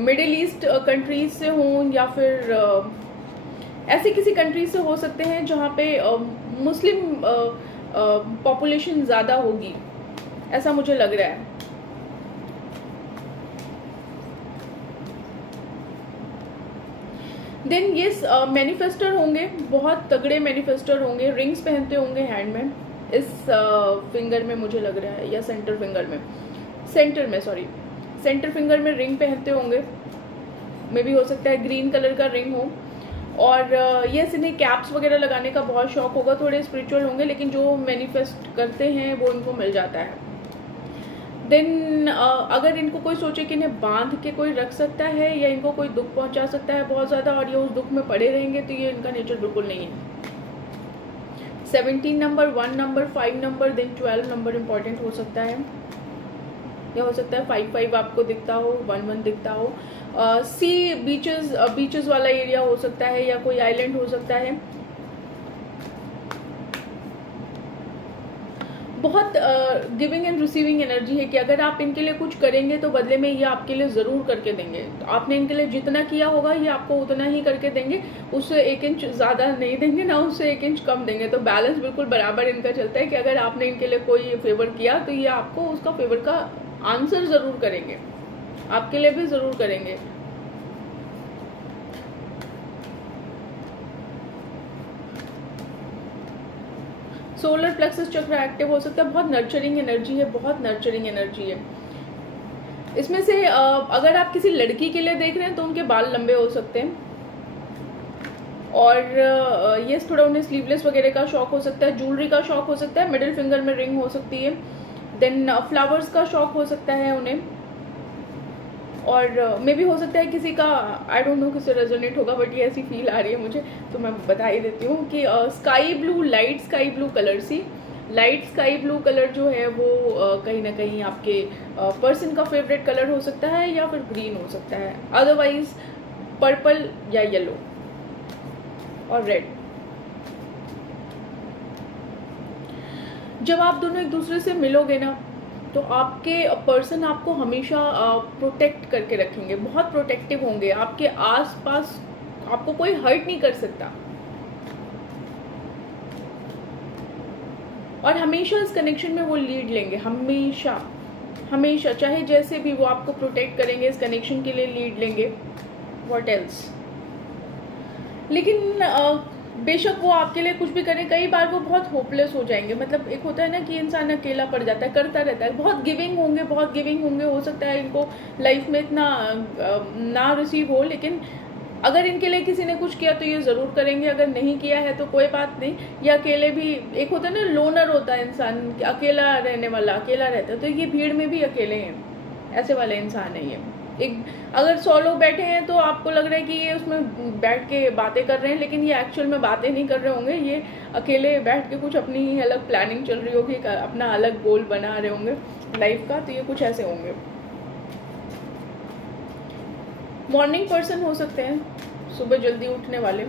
मिडिल ईस्ट कंट्रीज से हों, या फिर ऐसी किसी कंट्री से हो सकते हैं जहाँ पे मुस्लिम पॉपुलेशन ज़्यादा होगी, ऐसा मुझे लग रहा है। देन ये मैनिफेस्टर होंगे, बहुत तगड़े मैनिफेस्टर होंगे। रिंग्स पहनते होंगे हैंड में, इस फिंगर में मुझे लग रहा है, या सेंटर फिंगर में रिंग पहनते होंगे। मे भी हो सकता है ग्रीन कलर का रिंग हो। और ये इन्हें कैप्स वगैरह लगाने का बहुत शौक होगा। थोड़े स्पिरिचुअल होंगे, लेकिन जो मैनिफेस्ट करते हैं वो इनको मिल जाता है। देन अगर इनको कोई सोचे कि इन्हें बांध के कोई रख सकता है या इनको कोई दुख पहुंचा सकता है बहुत ज़्यादा, और ये उस दुख में पड़े रहेंगे, तो ये इनका नेचर बिल्कुल नहीं है। 17 number, 1 number, 5 number, then 12 number important हो सकता है, या हो सकता है 5-5 आपको दिखता हो, 1-1 दिखता हो। सी बीचेस वाला एरिया हो सकता है, या कोई आइलैंड हो सकता है। बहुत गिविंग एंड रिसीविंग एनर्जी है कि अगर आप इनके लिए कुछ करेंगे तो बदले में ये आपके लिए ज़रूर करके देंगे। तो आपने इनके लिए जितना किया होगा ये आपको उतना ही करके देंगे, उससे 1 इंच ज़्यादा नहीं देंगे, ना उससे 1 इंच कम देंगे। तो बैलेंस बिल्कुल बराबर इनका चलता है कि अगर आपने इनके लिए कोई फेवर किया तो ये आपको उसका फेवर का आंसर ज़रूर करेंगे, आपके लिए भी ज़रूर करेंगे। सोलर प्लेक्सस चक्र एक्टिव हो सकता है। बहुत नर्चरिंग एनर्जी है, बहुत नर्चरिंग एनर्जी है। इसमें से अगर आप किसी लड़की के लिए देख रहे हैं तो उनके बाल लंबे हो सकते हैं, और ये थोड़ा उन्हें स्लीवलेस वगैरह का शौक हो सकता है, ज्वेलरी का शौक हो सकता है, मिडिल फिंगर में रिंग हो सकती है, देन फ्लावर्स का शौक हो सकता है उन्हें, और मे भी हो सकता है किसी का, आई डोंट नो किससे रेजोनेट होगा, बट ये ऐसी फील आ रही है मुझे, तो मैं बता ही देती हूँ कि sky blue, light sky blue colour सी, लाइट स्काई ब्लू कलर जो है वो कहीं ना कहीं आपके पर्सन का फेवरेट कलर हो सकता है, या फिर ग्रीन हो सकता है, अदरवाइज पर्पल या येलो और रेड। जब आप दोनों एक दूसरे से मिलोगे ना, तो आपके पर्सन आपको हमेशा प्रोटेक्ट करके रखेंगे, बहुत प्रोटेक्टिव होंगे आपके आसपास, आपको कोई हर्ट नहीं कर सकता, और हमेशा इस कनेक्शन में वो लीड लेंगे, हमेशा हमेशा, चाहे जैसे भी वो आपको प्रोटेक्ट करेंगे, इस कनेक्शन के लिए लीड लेंगे। What else? लेकिन बेशक वो आपके लिए कुछ भी करें, कई बार वो बहुत होपलेस हो जाएंगे, मतलब एक होता है ना कि इंसान अकेला पड़ जाता है, करता रहता है, बहुत गिविंग होंगे, बहुत गिविंग होंगे, हो सकता है इनको लाइफ में इतना ना रिसीव हो, लेकिन अगर इनके लिए किसी ने कुछ किया तो ये ज़रूर करेंगे, अगर नहीं किया है तो कोई बात नहीं। या अकेले भी, एक होता है ना लोनर होता है इंसान, अकेला रहने वाला, अकेला रहता है, तो ये भीड़ में भी अकेले हैं, ऐसे वाले इंसान है ये। एक अगर 100 लोग बैठे हैं तो आपको लग रहा है कि ये उसमें बैठ के बातें कर रहे हैं, लेकिन ये एक्चुअल में बातें नहीं कर रहे होंगे, ये अकेले बैठ के कुछ अपनी ही अलग प्लानिंग चल रही होगी, अपना अलग गोल बना रहे होंगे लाइफ का, तो ये कुछ ऐसे होंगे। मॉर्निंग पर्सन हो सकते हैं, सुबह जल्दी उठने वाले,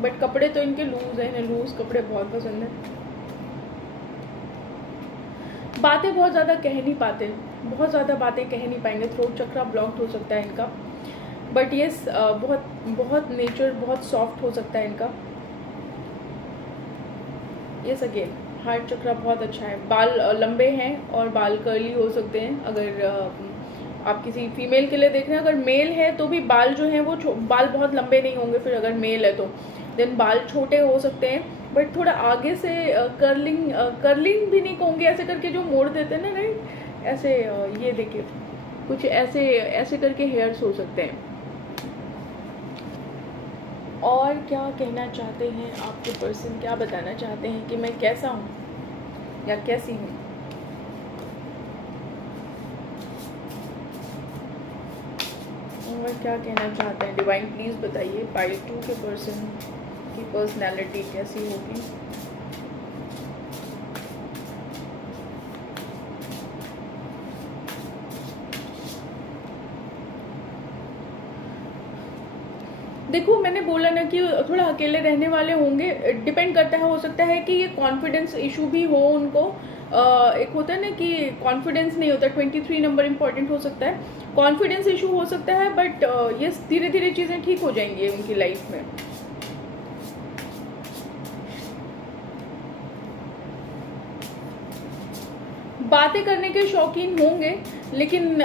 बट कपड़े तो इनके लूज हैं, इन्हें लूज कपड़े बहुत पसंद है। बातें बहुत ज़्यादा कह नहीं पाते, बहुत ज़्यादा बातें कह नहीं पाएंगे, थ्रोट चक्रा ब्लॉक्ड हो सकता है इनका, बट ये बहुत बहुत नेचर बहुत सॉफ्ट हो सकता है इनका। ये अगेन हार्ट चक्रा बहुत अच्छा है। बाल लंबे हैं और बाल कर्ली हो सकते हैं, अगर आप किसी फीमेल के लिए देख रहे हैं। अगर मेल है तो भी बाल जो हैं वो बाल बहुत लंबे नहीं होंगे, फिर अगर मेल है तो देन बाल छोटे हो सकते हैं, बट थोड़ा आगे से कर्लिंग भी नहीं कहूँगी, ऐसे करके जो मोड़ देते हैं ना, राइट, ऐसे ये देखिए कुछ ऐसे ऐसे करके हेयर्स हो सकते हैं। और क्या कहना चाहते हैं आपके पर्सन, क्या बताना चाहते हैं कि मैं कैसा हूँ या कैसी हूँ? और क्या कहना चाहते हैं डिवाइन, प्लीज़ बताइए पाइल 2 के पर्सन की पर्सनैलिटी कैसी होगी? देखो मैंने बोला ना कि थोड़ा अकेले रहने वाले होंगे, डिपेंड करता है, हो सकता है कि ये कॉन्फिडेंस इशू भी हो उनको। एक होता है ना कि कॉन्फिडेंस नहीं होता, 23 नंबर इंपॉर्टेंट हो सकता है, कॉन्फिडेंस इशू हो सकता है, बट ये धीरे धीरे चीज़ें ठीक हो जाएंगी उनकी लाइफ में। बातें करने के शौकीन होंगे, लेकिन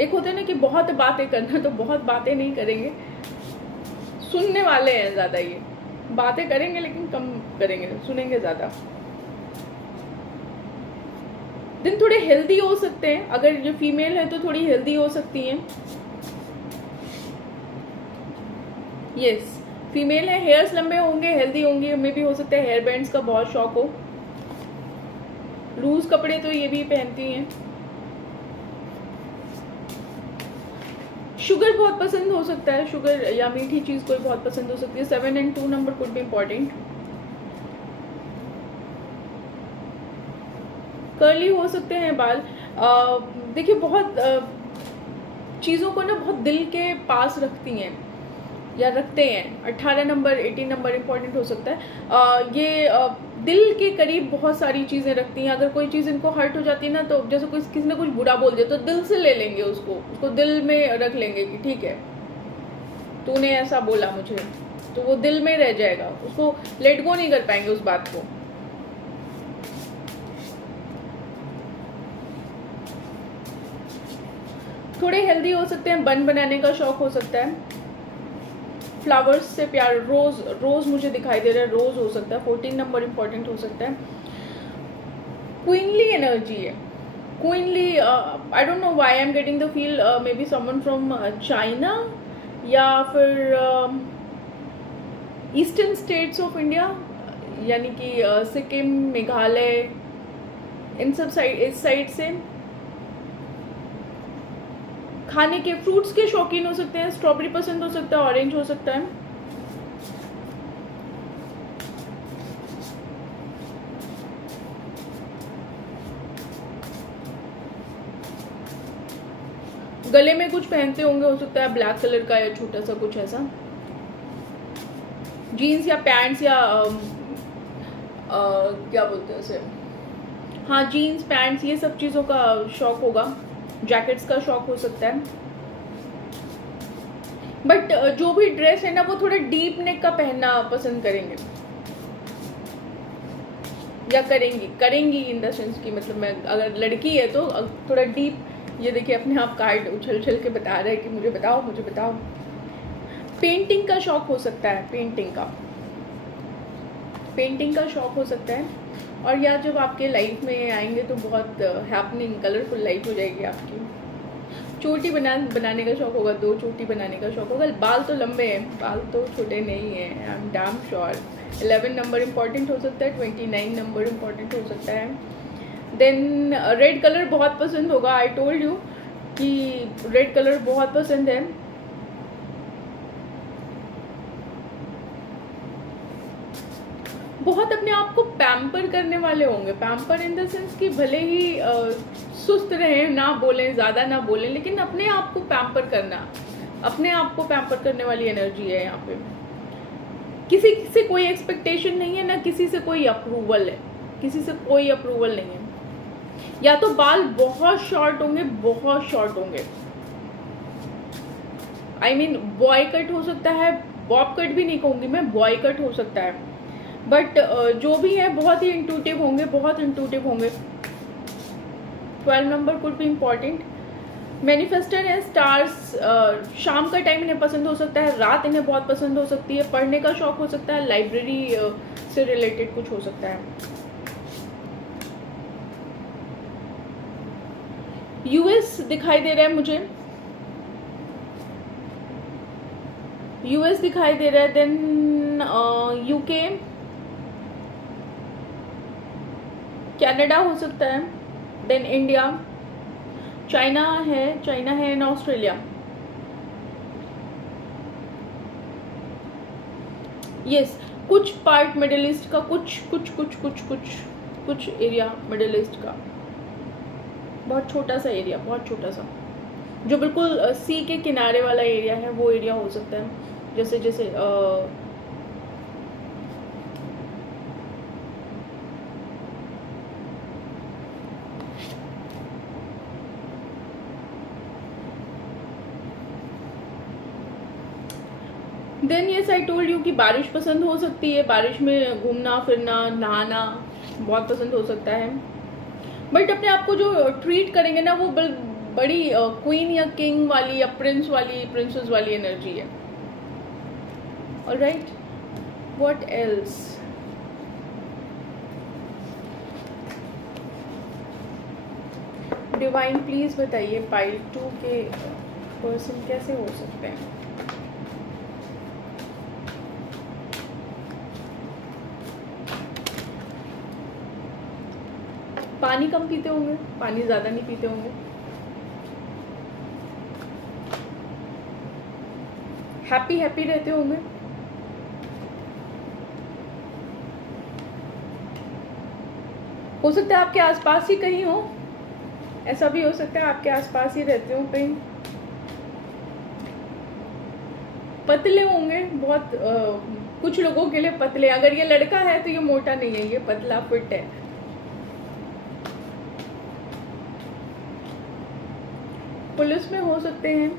एक होता है ना कि बहुत बातें करना, तो बहुत बातें नहीं करेंगे, सुनने वाले हैं ज़्यादा, ये बातें करेंगे लेकिन कम करेंगे, सुनेंगे ज़्यादा। दिन थोड़े हेल्दी हो सकते हैं, अगर ये फीमेल है तो थोड़ी हेल्दी हो सकती हैं। यस फीमेल है, हेयर्स लंबे होंगे, हेल्दी होंगे, हमें भी हो सकता है हेयर बैंड्स का बहुत शौक हो। लूज कपड़े तो ये भी पहनती हैं। शुगर बहुत पसंद हो सकता है, शुगर या मीठी चीज़ कोई बहुत पसंद हो सकती है। 7 and 2 number could be important. Curly हो सकते हैं बाल। देखिए बहुत चीज़ों को ना बहुत दिल के पास रखती हैं या रखते हैं। 18 नंबर 18 नंबर इम्पॉर्टेंट हो सकता है। ये दिल के करीब बहुत सारी चीज़ें रखती हैं। अगर कोई चीज़ इनको हर्ट हो जाती है ना, तो जैसे किसी ने कुछ बुरा बोल दिया तो दिल से ले लेंगे, उसको दिल में रख लेंगे कि ठीक है तूने ऐसा बोला मुझे, तो वो दिल में रह जाएगा, उसको लेट गो नहीं कर पाएंगे उस बात को। थोड़े हेल्दी हो सकते हैं, बन बनाने का शौक हो सकता है। फ्लावर्स से प्यार, रोज, रोज मुझे दिखाई दे रहा है, रोज हो सकता है, 14 नंबर इंपॉर्टेंट हो सकता है। क्वीनली एनर्जी है, queenly, I don't know why I am getting the feel, may be someone from China या फिर ईस्टर्न स्टेट्स ऑफ इंडिया, यानी कि सिक्किम, मेघालय, इन सब साइड, इस साइड से। खाने के, फ्रूट्स के शौकीन हो सकते हैं, स्ट्रॉबेरी पसंद हो सकता है, ऑरेंज हो सकता है। गले में कुछ पहनते होंगे, हो सकता है ब्लैक कलर का या छोटा सा कुछ ऐसा, जीन्स या पैंट्स या क्या बोलते हैं उसे, हाँ जीन्स पैंट्स, ये सब चीज़ों का शौक होगा, जैकेट्स का शौक हो सकता है। बट जो भी ड्रेस है ना वो थोड़ा डीप नेक का पहनना पसंद करेंगे या करेंगी इन द सेंस की, मतलब मैं अगर लड़की है तो थोड़ा डीप, ये देखिए अपने आप कार्ड उछल के बता रहा है कि मुझे बताओ मुझे बताओ। पेंटिंग का शौक हो सकता है, पेंटिंग का शौक हो सकता है। और या जब आपके लाइफ में आएंगे तो बहुत हैपनिंग कलरफुल लाइफ हो जाएगी आपकी। चोटी बनाने का शौक होगा, 2 चोटी बनाने का शौक होगा। बाल तो लंबे हैं, बाल तो छोटे नहीं हैं, I am damn sure. 11 number important हो सकता है, 29 नंबर इम्पॉर्टेंट हो सकता है। देन रेड कलर बहुत पसंद होगा, आई टोल्ड यू कि रेड कलर बहुत पसंद है। बहुत अपने आप को पैम्पर करने वाले होंगे, पैम्पर इन द सेंस कि भले ही सुस्त रहे, ना बोलें, ज़्यादा ना बोलें, लेकिन अपने आप को पैम्पर करना, अपने आप को पैम्पर करने वाली एनर्जी है यहाँ पे। किसी से कोई एक्सपेक्टेशन नहीं है, ना किसी से कोई अप्रूवल है, किसी से कोई अप्रूवल नहीं है। या तो बाल बहुत शॉर्ट होंगे, बहुत शॉर्ट होंगे, आई मीन बॉय कट हो सकता है, बॉब कट भी नहीं कहूँगी मैं, बॉय कट हो सकता है। बट जो भी है बहुत ही इंट्यूटिव होंगे, बहुत इंट्यूटिव होंगे। 12 number could be important. Manifester है, स्टार्स, शाम का टाइम इन्हें पसंद हो सकता है, रात इन्हें बहुत पसंद हो सकती है, पढ़ने का शौक हो सकता है, लाइब्रेरी से रिलेटेड कुछ हो सकता है। यूएस दिखाई दे रहा है मुझे, यूएस दिखाई दे रहा है। देन यूके, कनाडा हो सकता है। देन इंडिया, चाइना है एंड ऑस्ट्रेलिया। यस, कुछ पार्ट मिडिल ईस्ट का, कुछ एरिया मिडिल ईस्ट का, बहुत छोटा सा एरिया, बहुत छोटा सा, जो बिल्कुल सी के किनारे वाला एरिया है, वो एरिया हो सकता है। जैसे then yes, I told you कि बारिश पसंद हो सकती है, बारिश में घूमना फिरना नहाना बहुत पसंद हो सकता है। बट अपने आप को जो ट्रीट करेंगे ना वो बड़ी क्वीन या किंग वाली या प्रिंसेस वाली एनर्जी है। Alright, what else? Divine please बताइए पाइल 2 के पर्सन कैसे हो सकते हैं। पानी कम पीते होंगे, पानी ज़्यादा नहीं पीते होंगे। हैप्पी रहते होंगे। हो सकता है आपके आसपास ही कहीं हो, ऐसा भी हो सकता है आपके आसपास ही रहते हो कहीं। पतले होंगे बहुत, कुछ लोगों के लिए पतले, अगर ये लड़का है तो ये मोटा नहीं है, ये पतला फिट है। पुलिस में हो सकते हैं।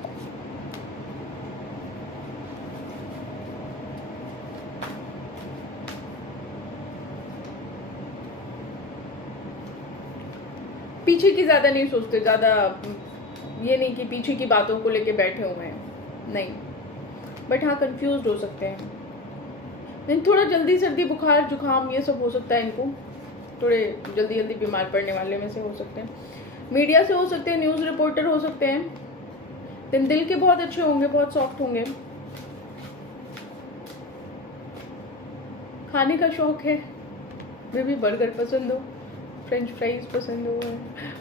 पीछे की ज्यादा नहीं सोचते, ज्यादा ये नहीं कि पीछे की बातों को लेके बैठे हुए हैं, नहीं, बट हाँ कंफ्यूज हो सकते हैं। देन थोड़ा जल्दी सर्दी बुखार जुकाम ये सब हो सकता है इनको, थोड़े जल्दी जल्दी बीमार पड़ने वाले में से हो सकते हैं। मीडिया से हो सकते हैं, न्यूज़ रिपोर्टर हो सकते हैं। देन दिल के बहुत अच्छे होंगे, बहुत सॉफ्ट होंगे। खाने का शौक है, मुझे भी बर्गर पसंद हो, फ्रेंच फ्राइज पसंद हो,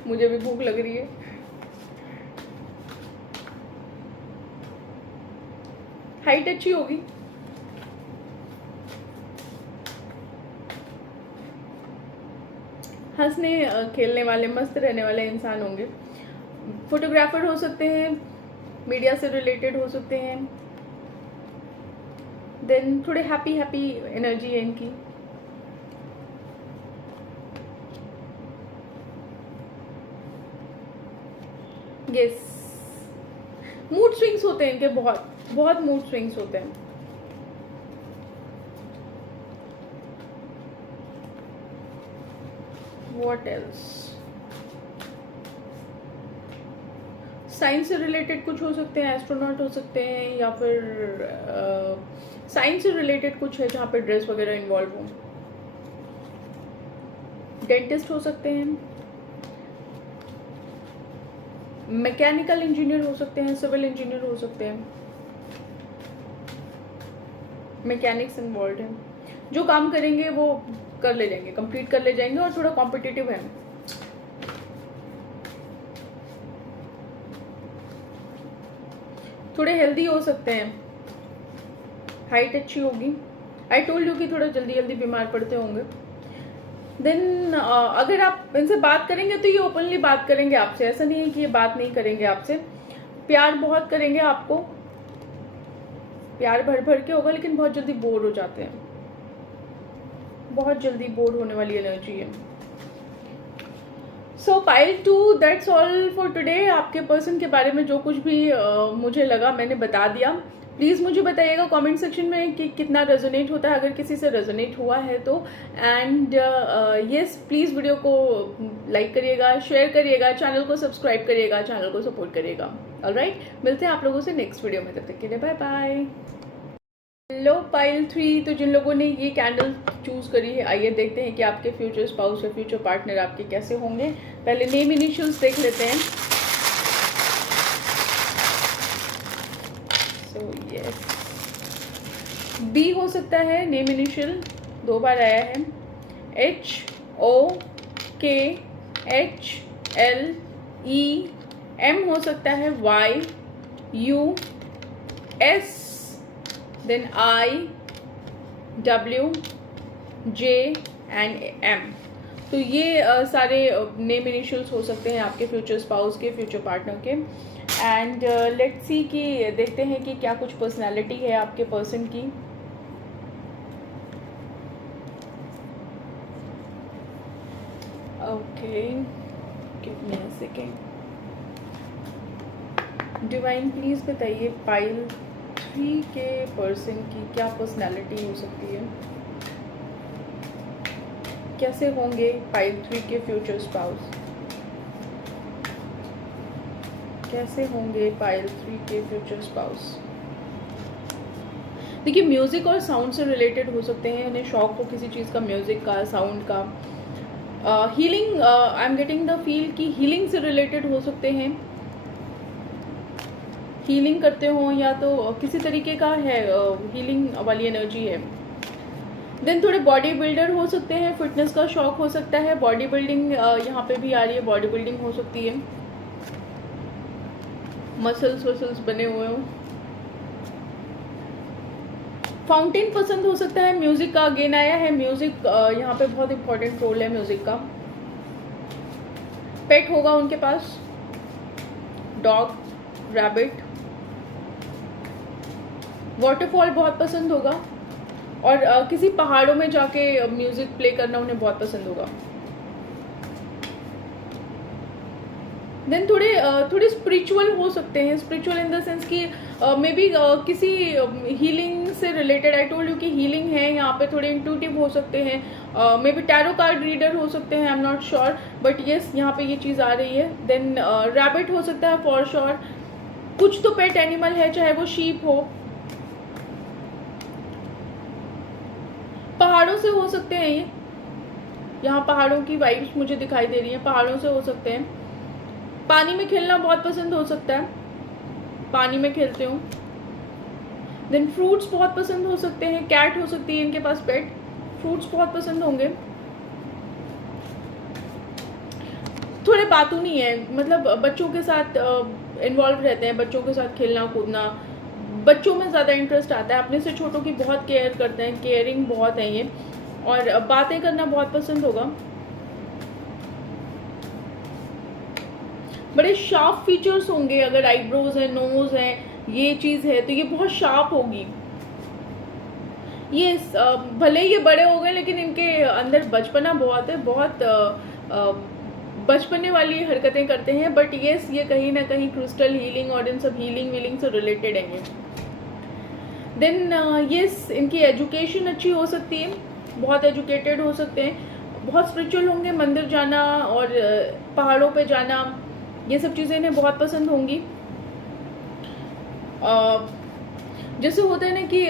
मुझे भी भूख लग रही है। हाइट अच्छी होगी। हंसने खेलने वाले, मस्त रहने वाले इंसान होंगे। फोटोग्राफर हो सकते हैं, मीडिया से रिलेटेड हो सकते हैं। देन थोड़े हैप्पी हैप्पी एनर्जी है इनकी। यस, मूड स्विंग्स होते हैं इनके, बहुत बहुत मूड स्विंग्स होते हैं। व्हाट एल्स, साइंस से रिलेटेड कुछ हो सकते हैं, एस्ट्रोनॉट हो सकते हैं, या फिर साइंस से रिलेटेड कुछ है जहाँ पे ड्रेस वगैरह इन्वॉल्व हो। डेंटिस्ट हो सकते हैं, मैकेनिकल इंजीनियर हो सकते हैं, सिविल इंजीनियर हो सकते हैं। मैकेनिक्स इन्वॉल्व है, जो काम करेंगे वो कर ले जाएंगे, कंप्लीट कर ले जाएंगे, और थोड़ा कॉम्पिटिटिव है। थोड़े हेल्दी हो सकते हैं, हाइट अच्छी होगी। आई टोल्ड यू कि थोड़ा जल्दी जल्दी बीमार पड़ते होंगे। देन अगर आप इनसे बात करेंगे तो ये ओपनली बात करेंगे आपसे, ऐसा नहीं है कि ये बात नहीं करेंगे आपसे। प्यार बहुत करेंगे आपको, प्यार भर भर के होगा, लेकिन बहुत जल्दी बोर हो जाते हैं, बहुत जल्दी बोर होने वाली एनर्जी है। सो pile 2, that's all for today. आपके पर्सन के बारे में जो कुछ भी मुझे लगा मैंने बता दिया। प्लीज़ मुझे बताइएगा कमेंट सेक्शन में कि कितना रेजोनेट होता है, अगर किसी से रेजोनेट हुआ है तो। एंड यस, प्लीज़ वीडियो को लाइक करिएगा, शेयर करिएगा, चैनल को सब्सक्राइब करिएगा, चैनल को सपोर्ट करिएगा। ऑलराइट, मिलते हैं आप लोगों से नेक्स्ट वीडियो में, तब तक के लिए बाय बाय। हेलो पाइल 3, तो जिन लोगों ने ये कैंडल चूज करी है, आइए देखते हैं कि आपके फ्यूचर स्पाउस या फ्यूचर पार्टनर आपके कैसे होंगे। पहले नेम इनिशियल्स देख लेते हैं। सो यस, बी हो सकता है नेम इनिशियल, 2 बार आया है। HOKHLEM हो सकता है, YUS, then IWJ and M। तो ये सारे नेम इनिशियल्स हो सकते हैं आपके फ्यूचर स्पाउस के, फ्यूचर पार्टनर के। एंड लेट्स सी कि देखते हैं कि क्या कुछ पर्सनालिटी है आपके पर्सन की। Okay, give me a second. Divine please बताइए पाइल 3 के पर्सन की क्या पर्सनालिटी हो सकती है, कैसे होंगे पाइल 3 के फ्यूचर स्पाउस, कैसे होंगे पाइल 3 के फ्यूचर स्पाउस। देखिए, म्यूजिक और साउंड से रिलेटेड हो सकते हैं, उन्हें शौक हो किसी चीज़ का, म्यूजिक का, साउंड का। Healing, I am getting the feel कि हीलिंग से रिलेटेड हो सकते हैं, हीलिंग करते हो या तो किसी तरीके का है, हीलिंग वाली एनर्जी है। देन थोड़े बॉडी बिल्डर हो सकते हैं, फिटनेस का शौक हो सकता है, बॉडी बिल्डिंग यहाँ पे भी आ रही है, बॉडी बिल्डिंग हो सकती है, मसल्स वसल्स बने हुए हो। फाउंटेन पसंद हो सकता है, म्यूजिक का अगेन आया है, म्यूजिक यहाँ पे बहुत इंपॉर्टेंट रोल है म्यूजिक का। पेट होगा उनके पास, डॉग, रैबिट। वाटरफॉल बहुत पसंद होगा, और किसी पहाड़ों में जाके म्यूजिक प्ले करना उन्हें बहुत पसंद होगा। देन थोड़े स्पिरिचुअल हो सकते हैं, स्पिरिचुअल इन द सेंस कि मे बी किसी हीलिंग से रिलेटेड। आई टोल्ड यू कि हीलिंग है यहाँ पे, थोड़े इंट्यूटिव हो सकते हैं, may be tarot card reader हो सकते हैं, I am not sure, but yes यहाँ पे ये चीज़ आ रही है। देन रैबिट हो सकता है फॉर श्योर। कुछ तो पेट एनिमल है, चाहे वो शीप हो, से हो सकते हैं ये, यहाँ पहाड़ों की वाइब्स मुझे दिखाई दे रही हैं, पहाड़ों से हो सकते हैं। पानी में खेलना बहुत पसंद हो सकता है, पानी में खेलते हो। देन फ्रूट्स बहुत पसंद हो सकते हैं, कैट हो सकती है इनके पास पेट, फ्रूट्स बहुत पसंद होंगे। थोड़े बातूनी है, मतलब बच्चों के साथ इन्वॉल्व रहते हैं, बच्चों के साथ खेलना कूदना, बच्चों में ज़्यादा इंटरेस्ट आता है, अपने से छोटों की बहुत केयर करते हैं, केयरिंग बहुत है ये, और बातें करना बहुत पसंद होगा। बड़े शार्प फीचर्स होंगे, अगर आईब्रोज है, नोज है, ये चीज़ है तो ये बहुत शार्प होगी। ये भले ये बड़े हो गए लेकिन इनके अंदर बचपना बहुत है, बहुत बचपने वाली हरकतें करते हैं, बट ये कहीं ना कहीं क्रिस्टल हीलिंग और इन सब हीलिंग वीलिंग से रिलेटेड है ये। देन इनकी एजुकेशन अच्छी हो सकती है, बहुत एजुकेटेड हो सकते हैं, बहुत स्पिरिचुअल होंगे, मंदिर जाना और पहाड़ों पे जाना, ये सब चीज़ें इन्हें बहुत पसंद होंगी। जैसे होता है ना कि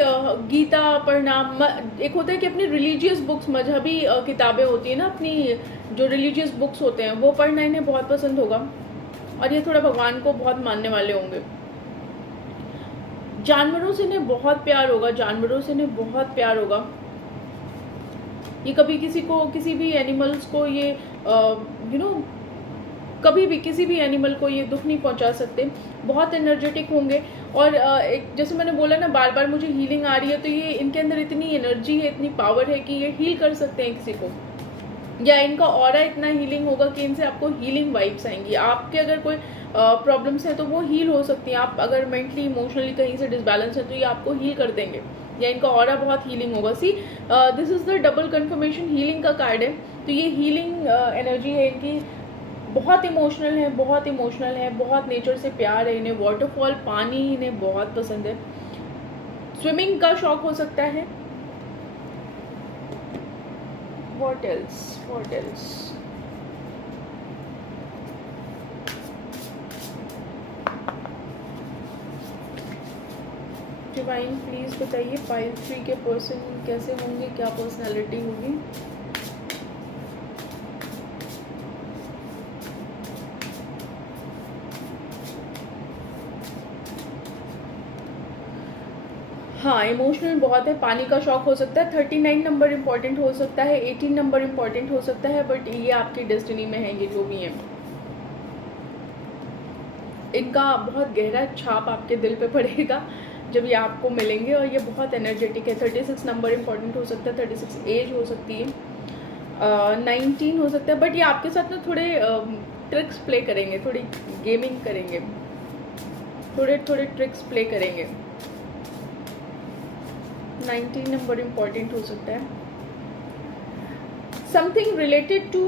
गीता पढ़ना, एक होता है कि अपनी रिलीजियस बुक्स, मजहबी किताबें होती है ना, अपनी जो रिलीजियस बुक्स होते हैं वो पढ़ना इन्हें बहुत पसंद होगा, और ये थोड़ा भगवान को बहुत मानने वाले होंगे। जानवरों से इन्हें बहुत प्यार होगा, जानवरों से इन्हें बहुत प्यार होगा। ये कभी किसी भी एनिमल्स को ये कभी भी किसी भी एनिमल को ये दुख नहीं पहुंचा सकते, बहुत एनर्जेटिक होंगे। और एक जैसे मैंने बोला ना, बार बार मुझे हीलिंग आ रही है, तो ये इनके अंदर इतनी एनर्जी है, इतनी पावर है कि ये हील कर सकते हैं किसी को, या इनका ऑरा इतना हीलिंग होगा कि इनसे आपको हीलिंग वाइब्स आएंगी। आपके अगर कोई प्रॉब्लम्स हैं तो वो हील हो सकती हैं, आप अगर मेंटली इमोशनली कहीं से डिसबैलेंस है तो ये आपको हील कर देंगे, या इनका ऑरा बहुत हीलिंग होगा। See this is the double confirmation, healing का कार्ड है, तो ये हीलिंग एनर्जी है इनकी, बहुत इमोशनल है, बहुत इमोशनल है, बहुत नेचर से प्यार है इन्हें, वाटरफॉल, पानी इन्हें बहुत पसंद है, स्विमिंग का शौक हो सकता है। What else? डिवाइन प्लीज बताइए पाइल 3 के पर्सन कैसे होंगे, क्या पर्सनालिटी होगी। हाँ, इमोशनल बहुत है, पानी का शौक हो सकता है, 39 नंबर इम्पॉर्टेंट हो सकता है, 18 नंबर इम्पॉर्टेंट हो सकता है, बट ये आपकी डेस्टिनी में है, ये जो भी है। इनका बहुत गहरा छाप आपके दिल पे पड़ेगा जब ये आपको मिलेंगे, और ये बहुत एनर्जेटिक है। 36 नंबर इम्पॉर्टेंट हो सकता है, 36 एज हो सकती है, 19 हो सकता है, बट ये आपके साथ ना थोड़े ट्रिक्स प्ले करेंगे, थोड़ी गेमिंग करेंगे, थोड़े ट्रिक्स प्ले करेंगे। 19 नंबर इम्पॉर्टेंट हो सकता है। समथिंग रिलेटेड टू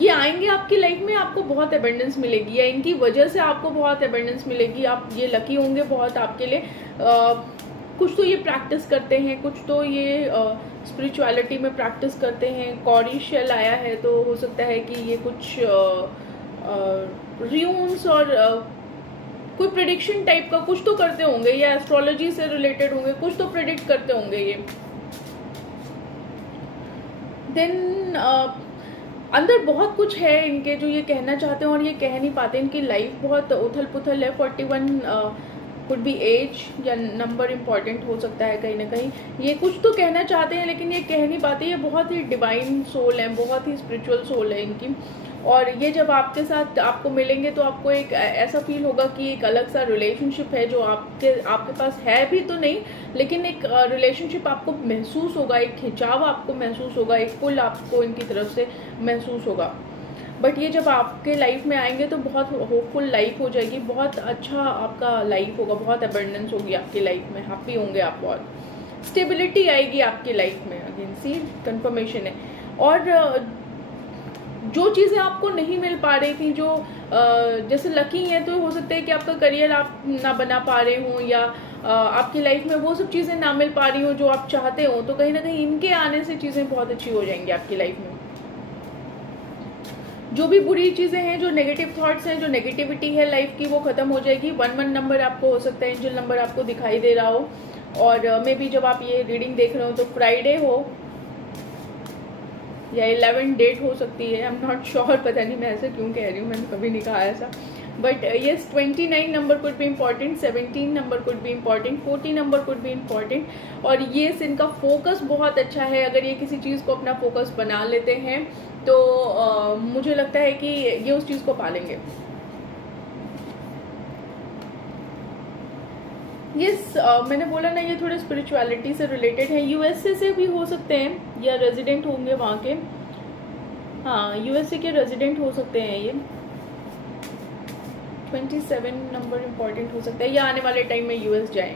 ये आएंगे आपकी लाइफ में, आपको बहुत एबेंडेंस मिलेगी, या इनकी वजह से आपको बहुत एबेंडेंस मिलेगी, आप ये लकी होंगे बहुत आपके लिए। कुछ तो ये प्रैक्टिस करते हैं, कुछ तो ये स्पिरिचुअलिटी में प्रैक्टिस करते हैं। कॉरी शेल आया है, तो हो सकता है कि ये कुछ र्यून्स और कोई प्रेडिक्शन टाइप का कुछ तो करते होंगे, या एस्ट्रोलॉजी से रिलेटेड होंगे, कुछ तो प्रेडिक्ट करते होंगे ये। देन अंदर बहुत कुछ है इनके जो ये कहना चाहते हैं और ये कह नहीं पाते, इनकी लाइफ बहुत उथल पुथल है। 41 कुड बी एज या नंबर इम्पॉर्टेंट हो सकता है कहीं ना कहीं। ये कुछ तो कहना चाहते हैं लेकिन ये कह नहीं पाते। ये बहुत ही डिवाइन सोल है, बहुत ही स्पिरिचुअल सोल है इनकी। और ये जब आपके साथ आपको मिलेंगे तो आपको एक ऐसा फील होगा कि एक अलग सा रिलेशनशिप है जो आपके पास है भी तो नहीं, लेकिन एक रिलेशनशिप आपको महसूस होगा, एक खिंचाव आपको महसूस होगा, एक पुल आपको इनकी तरफ से महसूस होगा। बट ये जब आपके लाइफ में आएंगे तो बहुत होपफुल लाइफ हो जाएगी, बहुत अच्छा आपका लाइफ होगा, बहुत अबंडेंस होगी आपकी लाइफ में, हैप्पी होंगे आप, बहुत स्टेबिलिटी आएगी आपकी लाइफ में। अगेन सी कंफर्मेशन है। और जो चीज़ें आपको नहीं मिल पा रही थी, जो जैसे लकी हैं, तो हो सकता है कि आपका करियर आप ना बना पा रहे हों या आपकी लाइफ में वो सब चीज़ें ना मिल पा रही हो जो आप चाहते हो, तो कहीं ना कहीं इनके आने से चीज़ें बहुत अच्छी हो जाएंगी आपकी लाइफ में। जो भी बुरी चीज़ें हैं, जो नेगेटिव थॉट्स हैं, जो नेगेटिविटी है लाइफ की, वो ख़त्म हो जाएगी। 11 नंबर आपको हो सकता है एंजल नंबर आपको दिखाई दे रहा हो। और मे बी जब आप ये रीडिंग देख रहे हो तो फ्राइडे हो, या 11 डेट हो सकती है, आई एम नॉट श्योर, पता नहीं मैं ऐसे क्यों कह रही हूँ, मैंने कभी नहीं कहा ऐसा। But yes 29 number could be important, 17 number could be important, 40 number could be important. और येस इनका फोकस बहुत अच्छा है, अगर ये किसी चीज़ को अपना फोकस बना लेते हैं तो मुझे लगता है कि ये उस चीज़ को पालेंगे। यस मैंने बोला ना, ये थोड़े स्पिरिचुअलिटी से रिलेटेड है, यूएसए से भी हो सकते हैं या रेजिडेंट होंगे वहाँ के, हाँ यूएसए के रेजिडेंट हो सकते हैं ये। 27 नंबर इम्पॉर्टेंट हो सकता है, या आने वाले टाइम में यूएस जाएं।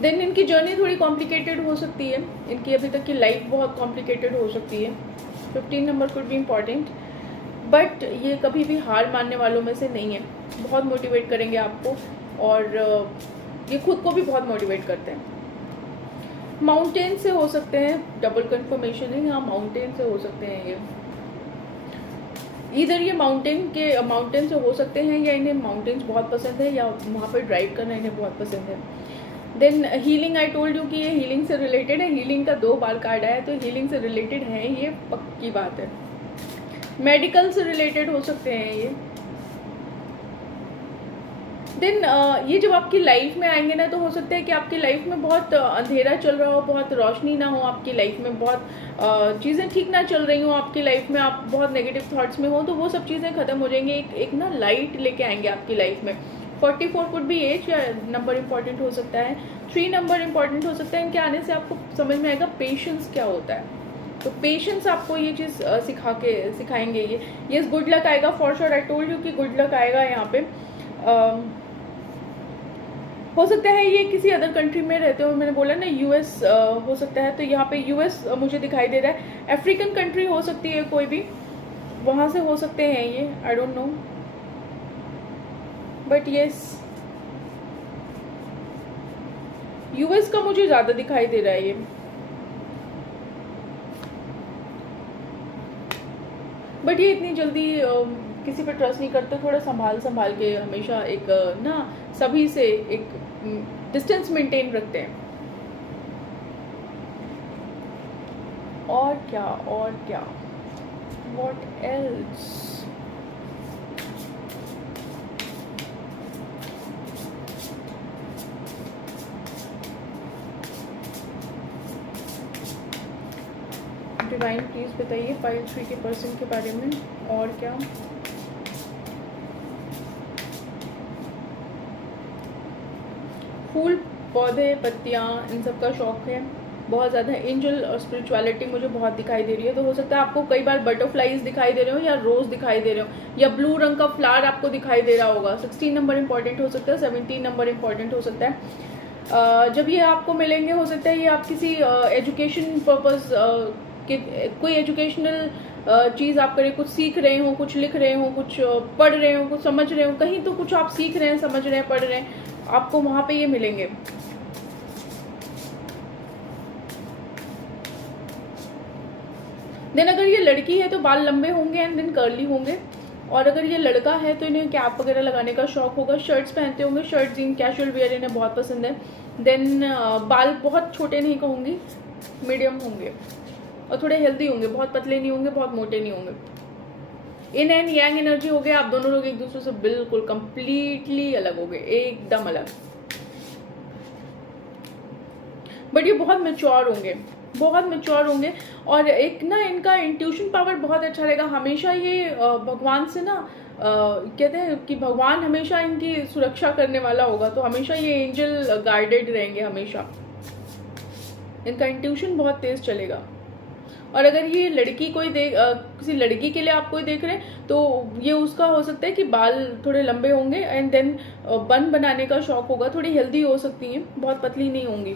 देन इनकी जर्नी थोड़ी कॉम्प्लिकेटेड हो सकती है, इनकी अभी तक की लाइफ बहुत कॉम्प्लिकेटेड हो सकती है। 15 number could be important, but ये कभी भी हार मानने वालों में से नहीं है, बहुत मोटिवेट करेंगे आपको, और ये खुद को भी बहुत मोटिवेट करते हैं। माउंटेन से हो सकते हैं, डबल कंफर्मेशन है यहाँ, माउंटेन से हो सकते हैं ये, इधर ये माउंटेन से हो सकते हैं, या इन्हें माउंटेन्स बहुत पसंद है, या वहाँ पर ड्राइव करना इन्हें बहुत पसंद है। Then healing, I told you कि ये हीलिंग से रिलेटेड है, हीलिंग का 2 बार कार्ड आया, तो हीलिंग से रिलेटेड है, ये पक्की बात है। मेडिकल से रिलेटेड हो सकते हैं ये। देन ये जब आपकी लाइफ में आएंगे ना, तो हो सकता है कि आपकी लाइफ में बहुत अंधेरा चल रहा हो, बहुत रोशनी ना हो आपकी लाइफ में, बहुत चीज़ें ठीक ना चल रही हो आपकी लाइफ में, आप बहुत नेगेटिव थॉट्स में हो, तो वो सब चीज़ें खत्म हो जाएंगी, एक ना लाइट लेके आएंगे आपकी लाइफ में। 44 कुड भी एज या नंबर इंपॉर्टेंट हो सकता है, 3 नंबर इंपॉर्टेंट हो सकता है। इनके आने से आपको समझ में आएगा पेशेंस क्या होता है, तो पेशेंस आपको ये चीज़ सिखाएंगे ये गुड लक आएगा for sure, I told you कि गुड लक आएगा यहाँ पे। हो सकता है ये किसी अदर कंट्री में रहते हो, मैंने बोला ना यूएस हो सकता है, तो यहाँ पे यूएस मुझे दिखाई दे रहा है। अफ्रीकन कंट्री हो सकती है कोई भी, वहाँ से हो सकते हैं ये, आई don't no, but yes US का मुझे ज़्यादा दिखाई दे रहा है ये। बट ये इतनी जल्दी किसी पे ट्रस्ट नहीं करते, थोड़ा संभाल के हमेशा एक ना सभी से एक डिस्टेंस मेंटेन रखते हैं। और क्या व्हाट एल्स, डिवाइन प्लीज बताइए फाइल 3 के पर्सन के बारे में। और क्या, फूल पौधे पत्तियाँ इन सब का शौक है बहुत ज़्यादा। एंजल और स्पिरिचुअलिटी मुझे बहुत दिखाई दे रही है, तो हो सकता है आपको कई बार बटरफ्लाइज दिखाई दे रहे हो, या रोज़ दिखाई दे रहे हो, या ब्लू रंग का फ्लावर आपको दिखाई दे रहा होगा। 16 नंबर इंपॉर्टेंट हो सकता है, 17 नंबर इंपॉर्टेंट हो सकता है। जब ये आपको मिलेंगे, हो सकता है ये आप किसी एजुकेशन पर्पज़ के कोई एजुकेशनल चीज़ आप करें, कुछ सीख रहे हो, कुछ लिख रहे हो, कुछ पढ़ रहे हो, कुछ समझ रहे हो, कहीं तो कुछ आप सीख रहे हैं, समझ रहे हैं, पढ़ रहे हैं, आपको वहाँ पे ये मिलेंगे। देन अगर ये लड़की है तो बाल लंबे होंगे एंड देन कर्ली होंगे, और अगर ये लड़का है तो इन्हें कैप वगैरह लगाने का शौक होगा, शर्ट्स पहनते होंगे, शर्ट जीन कैजुअल वेयर इन्हें बहुत पसंद है। देन बाल बहुत छोटे नहीं कहूँगी, मीडियम होंगे, और थोड़े हेल्दी होंगे, बहुत पतले नहीं होंगे, बहुत मोटे नहीं होंगे। इन एंड यांग एनर्जी हो गया, आप दोनों लोग एक दूसरे से बिल्कुल कंप्लीटली अलग हो गए, एकदम अलग। बट ये बहुत मैच्योर होंगे, और एक ना इनका इंट्यूशन पावर बहुत अच्छा रहेगा। हमेशा ये भगवान से ना कहते हैं कि भगवान हमेशा इनकी सुरक्षा करने वाला होगा, तो हमेशा ये एंजल गाइडेड रहेंगे हमेशा। इनका इंट्यूशन बहुत तेज चलेगा। और अगर ये लड़की कोई किसी लड़की के लिए आप कोई देख रहे हैं, तो ये उसका हो सकता है कि बाल थोड़े लंबे होंगे एंड देन बन बनाने का शौक होगा, थोड़ी हेल्दी हो सकती हैं, बहुत पतली नहीं होंगी।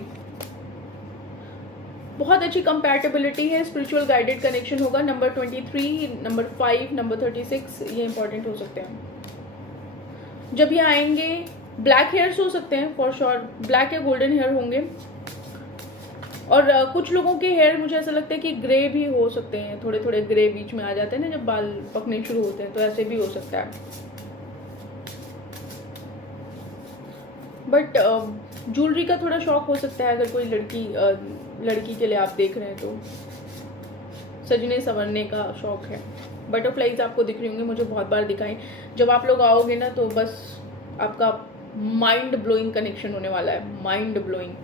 बहुत अच्छी कंपैटिबिलिटी है, स्पिरिचुअल गाइडेड कनेक्शन होगा। नंबर 23, नंबर 5, नंबर 36 ये इंपॉर्टेंट हो सकते हैं। जब ये आएंगे, ब्लैक हेयर्स हो सकते हैं फॉर श्योर, ब्लैक या गोल्डन हेयर होंगे, और कुछ लोगों के हेयर मुझे ऐसा लगता है कि ग्रे भी हो सकते हैं, थोड़े थोड़े ग्रे बीच में आ जाते हैं ना जब बाल पकने शुरू होते हैं, तो ऐसे भी हो सकता है। बट ज्वेलरी का थोड़ा शौक हो सकता है अगर कोई लड़की के लिए आप देख रहे हैं तो। सजने संवरने का शौक है। बटरफ्लाइज आपको दिख रही होंगी, मुझे बहुत बार दिखाई। जब आप लोग आओगे ना तो बस आपका माइंड ब्लोइंग कनेक्शन होने वाला है, माइंड ब्लोइंग।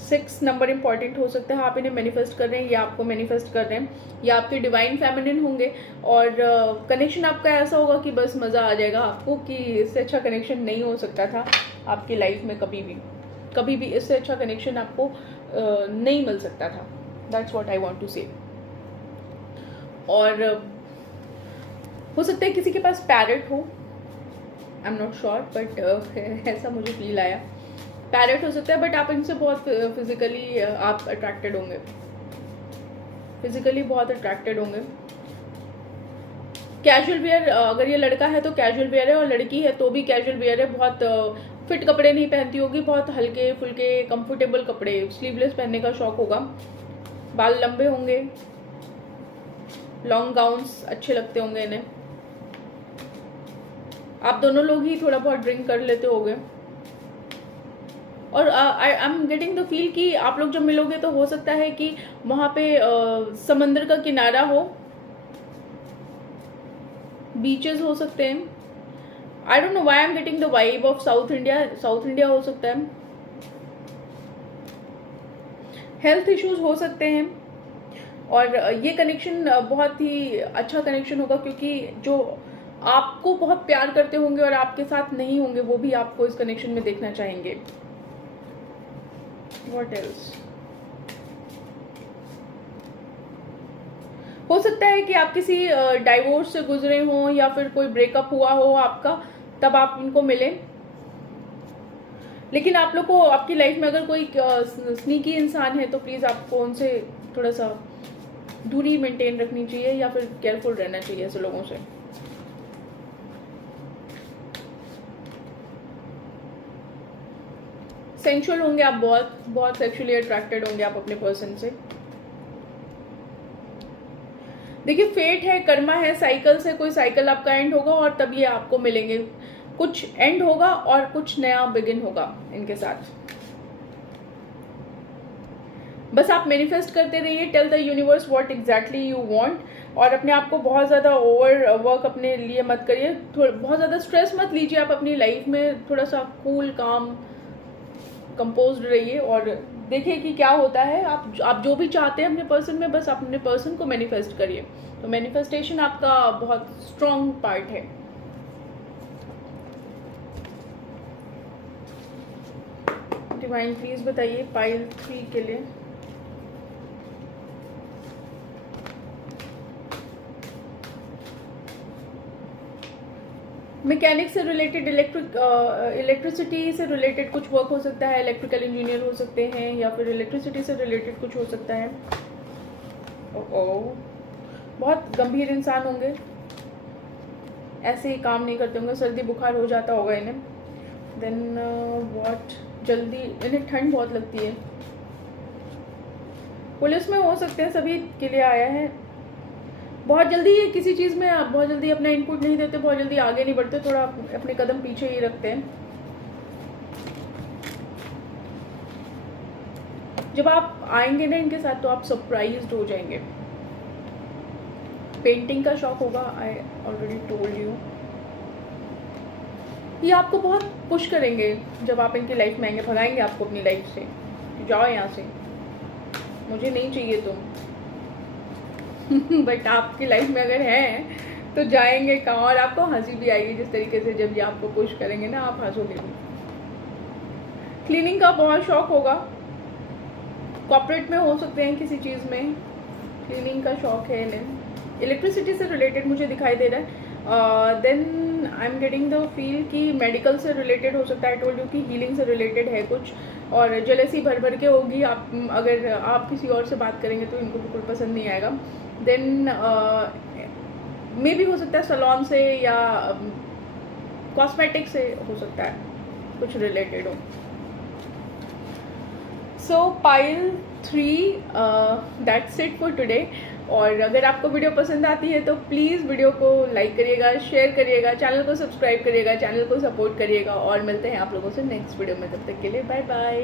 6 नंबर इंपॉर्टेंट हो सकता है, आप इन्हें मैनिफेस्ट कर रहे हैं या आपको मैनिफेस्ट कर रहे हैं, या आपके डिवाइन फेमिनिन होंगे और कनेक्शन आपका ऐसा होगा कि बस मज़ा आ जाएगा आपको कि इससे अच्छा कनेक्शन नहीं हो सकता था आपकी लाइफ में कभी भी इससे अच्छा कनेक्शन आपको नहीं मिल सकता था। That's what I want to say. और हो सकता है किसी के पास पैरेट हो, I am not sure, but ऐसा मुझे फील आया। पैरेट हो सकता है, बट आप इनसे बहुत फिजिकली आप अट्रैक्टेड होंगे, फिजिकली बहुत अट्रैक्टेड होंगे। कैजुअल वेयर, अगर ये लड़का है तो कैजुअल वेयर है, और लड़की है तो भी कैजुअल वेयर है। बहुत फिट कपड़े नहीं पहनती होगी, बहुत हल्के फुल्के कंफर्टेबल कपड़े, स्लीवलेस पहनने का शौक होगा। बाल लंबे होंगे, लॉन्ग गाउन्स अच्छे लगते होंगे इन्हें। आप दोनों लोग ही थोड़ा बहुत ड्रिंक कर लेते होंगे। और आई एम गेटिंग द फील कि आप लोग जब मिलोगे तो हो सकता है कि वहाँ पे समंदर का किनारा हो, बीचेस हो सकते हैं। आई don't know why I am getting the vibe of south India हो सकता है। हेल्थ इश्यूज हो सकते हैं, और ये कनेक्शन बहुत ही अच्छा कनेक्शन होगा, क्योंकि जो आपको बहुत प्यार करते होंगे और आपके साथ नहीं होंगे वो भी आपको इस कनेक्शन में देखना चाहेंगे। What else? हो सकता है कि आप किसी डाइवोर्स से गुजरे हो या फिर कोई ब्रेकअप हुआ हो आपका, तब आप इनको मिलें। लेकिन आप लोग को आपकी लाइफ में अगर कोई स्नीकी इंसान है तो प्लीज आपको उनसे थोड़ा सा दूरी मेंटेन रखनी चाहिए, या फिर केयरफुल रहना चाहिए ऐसे लोगों से। सेंशुअल होंगे आप, बहुत सेक्सुअली अट्रैक्टेड होंगे आप अपने पर्सन से। देखिए फेट है, कर्मा है, साइकिल से कोई साइकिल आपका एंड होगा और तब ये आपको मिलेंगे। कुछ एंड होगा और कुछ नया बिगिन होगा इनके साथ। बस आप मैनिफेस्ट करते रहिए, tell the universe what exactly you want, और अपने आप को बहुत ज़्यादा ओवर वर्क अपने लिए मत करिए, बहुत ज़्यादा स्ट्रेस मत लीजिए आप अपनी लाइफ में। थोड़ा सा कूल काम कंपोज्ड रहिए और देखिए कि क्या होता है। आप जो भी चाहते हैं अपने पर्सन में, बस अपने पर्सन को मैनिफेस्ट करिए। तो मैनिफेस्टेशन आपका बहुत स्ट्रॉन्ग पार्ट है। डिवाइन प्लीज बताइए पाइल 3 के लिए। मैकेनिक से रिलेटेड, इलेक्ट्रिसिटी से रिलेटेड कुछ वर्क हो सकता है, इलेक्ट्रिकल इंजीनियर हो सकते हैं, या फिर इलेक्ट्रिसिटी से रिलेटेड कुछ हो सकता है। बहुत गंभीर इंसान होंगे, ऐसे ही काम नहीं करते होंगे, सर्दी बुखार हो जाता होगा इन्हें। देन व्हाट, जल्दी इन्हें ठंड बहुत लगती है। पुलिस में हो सकते हैं, सभी के लिए आया है। बहुत जल्दी ये किसी चीज़ में बहुत जल्दी अपना इनपुट नहीं देते, बहुत जल्दी आगे नहीं बढ़ते, थोड़ा अपने कदम पीछे ही रखते हैं। जब आप आएंगे ना इनके साथ तो आप सरप्राइज्ड हो जाएंगे। पेंटिंग का शौक होगा, आई ऑलरेडी टोल्ड यू। ये आपको बहुत पुश करेंगे जब आप इनकी लाइफ में आएंगे, भगाएंगे आपको अपनी लाइफ से, जाओ यहाँ से, मुझे नहीं चाहिए तुम। बट आपकी लाइफ में अगर है तो जाएंगे कहाँ, और आपको हंसी भी आएगी जिस तरीके से जब ये आपको पुश करेंगे ना, आप हंसोगे भी। क्लीनिंग का बहुत शौक होगा, कॉर्पोरेट में हो सकते हैं किसी चीज़ में, क्लीनिंग का शौक है इन्हें। इलेक्ट्रिसिटी से रिलेटेड मुझे दिखाई दे रहा है। Then I am getting the feel कि मेडिकल से रिलेटेड हो सकता है, टोल्ड यू कि हीलिंग से रिलेटेड है कुछ, और जेलसी भर के होगी। आप अगर आप किसी और से बात करेंगे तो इनको बिल्कुल पसंद नहीं आएगा। देन मे भी हो सकता है सैलून से या कॉस्मेटिक से हो सकता है कुछ रिलेटेड हो। सो pile 3 that's it for today. और अगर आपको वीडियो पसंद आती है तो प्लीज़ वीडियो को लाइक करिएगा, शेयर करिएगा, चैनल को सब्सक्राइब करिएगा, चैनल को सपोर्ट करिएगा, और मिलते हैं आप लोगों से नेक्स्ट वीडियो में। तब तक के लिए बाय बाय।